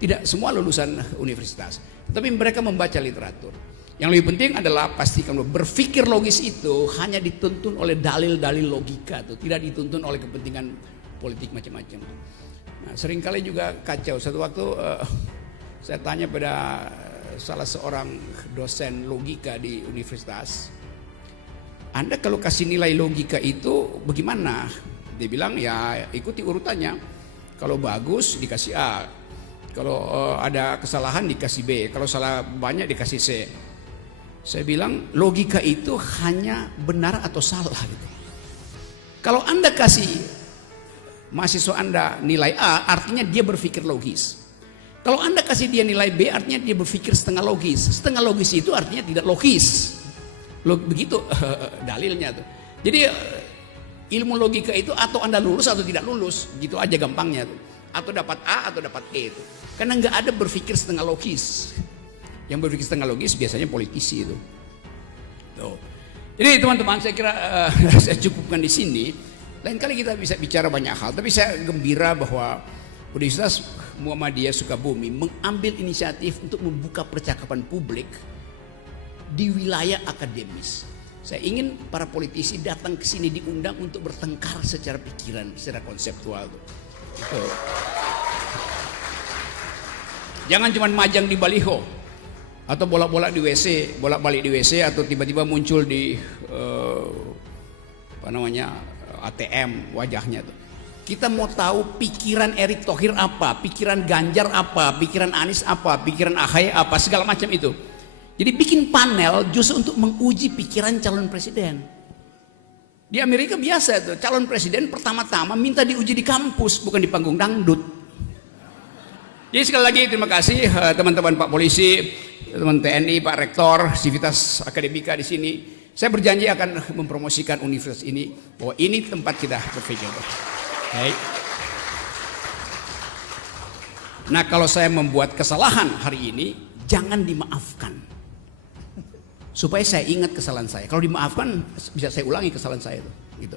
tidak semua lulusan universitas. Tapi mereka membaca literatur. Yang lebih penting adalah pastikan berpikir logis itu hanya dituntun oleh dalil-dalil logika tuh, tidak dituntun oleh kepentingan politik macam-macam. Nah, seringkali juga kacau. Satu waktu saya tanya pada salah seorang dosen logika di universitas, Anda kalau kasih nilai logika itu bagaimana? Dia bilang ya ikuti urutannya. Kalau bagus dikasih A, kalau ada kesalahan dikasih B, kalau salah banyak dikasih C. Saya bilang logika itu hanya benar atau salah gitu. Kalau Anda kasih mahasiswa Anda nilai A, artinya dia berpikir logis. Kalau Anda kasih dia nilai B, artinya dia berpikir setengah logis. Setengah logis itu artinya tidak logis. Begitu dalilnya tuh. Jadi ilmu logika itu atau Anda lulus atau tidak lulus, gitu aja gampangnya tuh. Atau dapat A atau dapat E itu. Karena nggak ada berpikir setengah logis. Yang berpikir setengah logis biasanya politisi itu. Tuh. Jadi teman-teman saya kira saya cukupkan di sini. Lain kali kita bisa bicara banyak hal. Tapi saya gembira bahwa Universitas Muhammadiyah Sukabumi mengambil inisiatif untuk membuka percakapan publik di wilayah akademis. Saya ingin para politisi datang ke sini diundang untuk bertengkar secara pikiran, secara konseptual. Gitu. Jangan cuma majang di baliho atau bolak-balik di WC atau tiba-tiba muncul di ATM wajahnya tuh. Kita mau tahu pikiran Erick Thohir apa, pikiran Ganjar apa, pikiran Anies apa, pikiran AHY apa, segala macam itu. Jadi bikin panel justru untuk menguji pikiran calon presiden. Di Amerika biasa tuh, calon presiden pertama-tama minta diuji di kampus, bukan di panggung dangdut. Jadi sekali lagi terima kasih teman-teman Pak Polisi, teman TNI, Pak Rektor, Civitas Akademika di sini. Saya berjanji akan mempromosikan universitas ini bahwa ini tempat kita berpikir. Baik. Nah, kalau saya membuat kesalahan hari ini, jangan dimaafkan. Supaya saya ingat kesalahan saya. Kalau dimaafkan, bisa saya ulangi kesalahan saya itu. Gitu.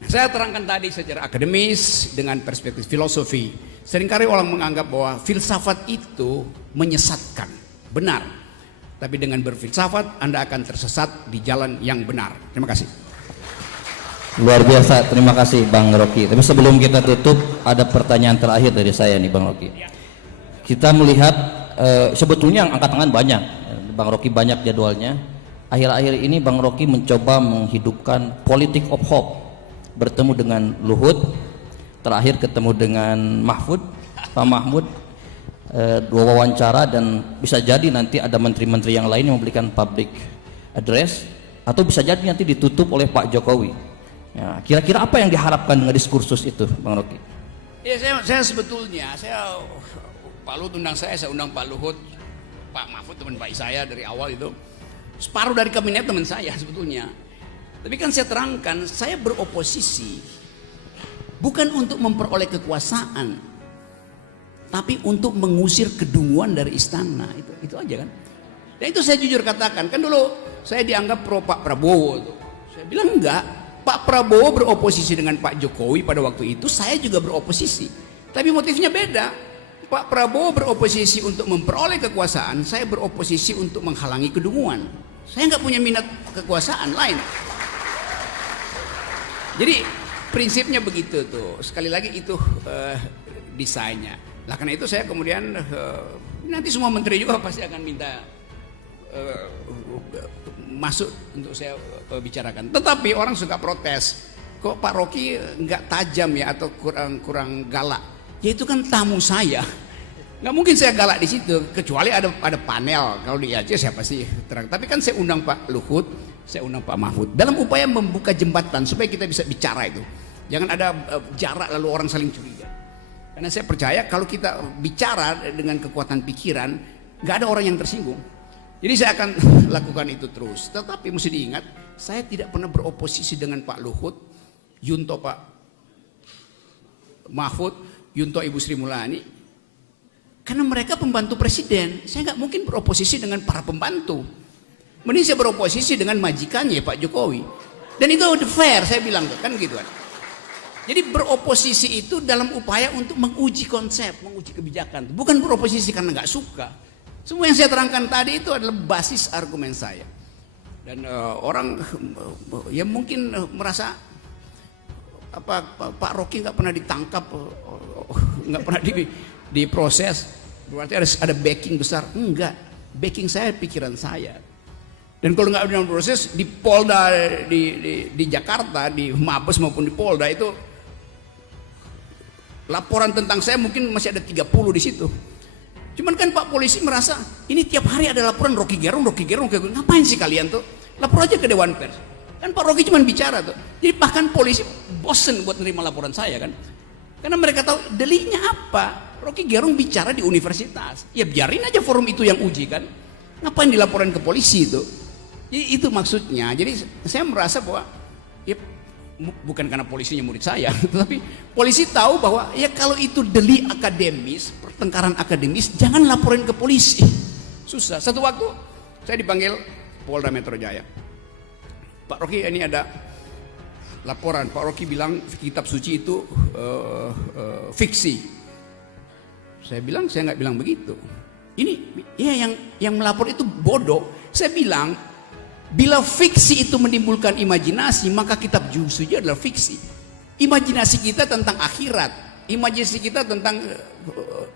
Nah, saya terangkan tadi secara akademis dengan perspektif filosofi. Seringkali orang menganggap bahwa filsafat itu menyesatkan. Benar. Tapi dengan berfilsafat, Anda akan tersesat di jalan yang benar. Terima kasih. Luar biasa, terima kasih Bang Rocky. Tapi sebelum kita tutup, ada pertanyaan terakhir dari saya nih Bang Rocky. Kita melihat sebetulnya angkat tangan banyak. Bang Rocky banyak jadwalnya. Akhir-akhir ini Bang Rocky mencoba menghidupkan politik of hope. Bertemu dengan Luhut, terakhir ketemu dengan Mahfud, Pak Mahmud. Dua wawancara dan bisa jadi nanti ada menteri-menteri yang lain yang memberikan public address atau bisa jadi nanti ditutup oleh Pak Jokowi. Ya, kira-kira apa yang diharapkan dengan diskursus itu, Bang Rocky? Ya, saya sebetulnya Pak Luhut undang saya undang Pak Luhut, Pak Mahfud teman baik saya dari awal itu. Separuh dari kabinet teman saya sebetulnya. Tapi kan saya terangkan, saya beroposisi bukan untuk memperoleh kekuasaan, tapi untuk mengusir kedunguan dari istana. Itu aja kan. Dan itu saya jujur katakan, kan dulu saya dianggap pro Pak Prabowo tuh. Saya bilang enggak, Pak Prabowo beroposisi dengan Pak Jokowi pada waktu itu, saya juga beroposisi. Tapi motifnya beda. Pak Prabowo beroposisi untuk memperoleh kekuasaan, saya beroposisi untuk menghalangi kedunguan. Saya nggak punya minat kekuasaan lain. Jadi prinsipnya begitu tuh. Sekali lagi itu desainnya. Lah karena itu saya kemudian nanti semua menteri juga pasti akan minta masuk untuk saya bicarakan. Tetapi orang suka protes. Kok Pak Rocky nggak tajam ya atau kurang galak? Ya itu kan tamu saya. Nggak mungkin saya galak di situ, kecuali ada panel. Kalau di Aceh saya pasti terang. Tapi kan saya undang Pak Luhut, saya undang Pak Mahfud dalam upaya membuka jembatan supaya kita bisa bicara itu. Jangan ada jarak lalu orang saling curiga. Karena saya percaya kalau kita bicara dengan kekuatan pikiran, nggak ada orang yang tersinggung. Jadi saya akan lakukan itu terus. Tetapi mesti diingat, saya tidak pernah beroposisi dengan Pak Luhut, Yunto Pak Mahfud, Yunto Ibu Sri Mulyani. Karena mereka pembantu presiden. Saya nggak mungkin beroposisi dengan para pembantu. Mending saya beroposisi dengan majikannya Pak Jokowi. Dan itu fair, saya bilang kan gitu kan. Jadi beroposisi itu dalam upaya untuk menguji konsep, menguji kebijakan. Bukan beroposisi karena nggak suka. Semua yang saya terangkan tadi itu adalah basis argumen saya. Dan orang ya mungkin merasa apa Pak Rocky nggak pernah ditangkap, nggak pernah diproses, berarti ada backing besar. Enggak, backing saya pikiran saya. Dan kalau nggak ada proses di Polda di Jakarta, di Mabes maupun di Polda itu laporan tentang saya mungkin masih ada 30 di situ. Cuman kan Pak polisi merasa ini tiap hari ada laporan Rocky Gerung. Ngapain sih kalian tuh? Lapor aja ke Dewan Pers. Kan Pak Rocky cuma bicara tuh. Jadi bahkan polisi bosen buat nerima laporan saya kan. Karena mereka tahu deliknya apa. Rocky Gerung bicara di universitas. Ya biarin aja forum itu yang uji kan. Ngapain dilaporan ke polisi itu? Jadi itu maksudnya. Jadi saya merasa bahwa ya bukan karena polisinya murid saya, tetapi polisi tahu bahwa ya kalau itu delik akademis, pertengkaran akademis, jangan laporin ke polisi. Susah. Satu waktu saya dipanggil Polda Metro Jaya. Pak Rocky, ini ada laporan. Pak Rocky bilang kitab suci itu fiksi. Saya bilang saya nggak bilang begitu. Ini ya yang melapor itu bodoh. Saya bilang bila fiksi itu menimbulkan imajinasi, maka kitab suci adalah fiksi. Imajinasi kita tentang akhirat, imajinasi kita tentang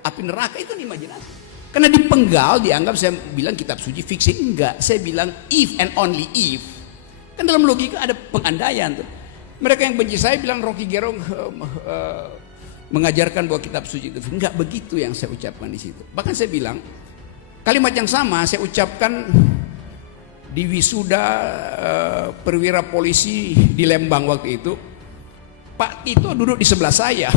api neraka itu imajinasi. Karena dipenggal dianggap saya bilang kitab suci fiksi. Enggak, saya bilang if and only if. Kan dalam logika ada pengandaian tuh. Mereka yang benci saya bilang Rocky Gerung mengajarkan bahwa kitab suci itu enggak begitu yang saya ucapkan di situ. Bahkan saya bilang kalimat yang sama saya ucapkan di wisuda perwira polisi di Lembang waktu itu. Pak Tito duduk di sebelah saya.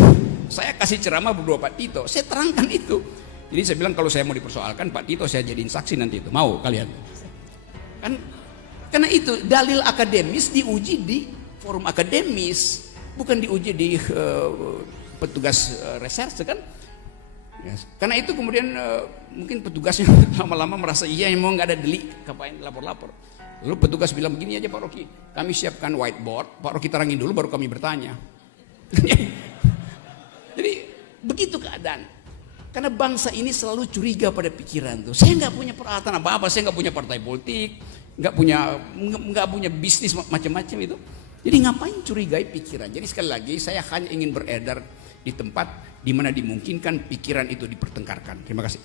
Saya kasih ceramah berdua Pak Tito. Saya terangkan itu. Jadi saya bilang kalau saya mau dipersoalkan Pak Tito saya jadiin saksi nanti itu. Mau kalian? Kan karena itu dalil akademis diuji di forum akademis, bukan diuji di petugas reserse kan? Ya, karena itu kemudian mungkin petugasnya lama-lama merasa iya mau nggak ada delik, ngapain lapor-lapor. Lalu petugas bilang begini aja Pak Rocky, kami siapkan whiteboard, Pak Rocky terangin dulu baru kami bertanya. Jadi begitu keadaan. Karena bangsa ini selalu curiga pada pikiran tuh. Saya nggak punya peralatan apa-apa, saya nggak punya partai politik, nggak punya bisnis macam-macam itu. Jadi ngapain curigai pikiran? Jadi sekali lagi saya hanya ingin beredar di tempat di mana dimungkinkan pikiran itu dipertengkarkan. Terima kasih.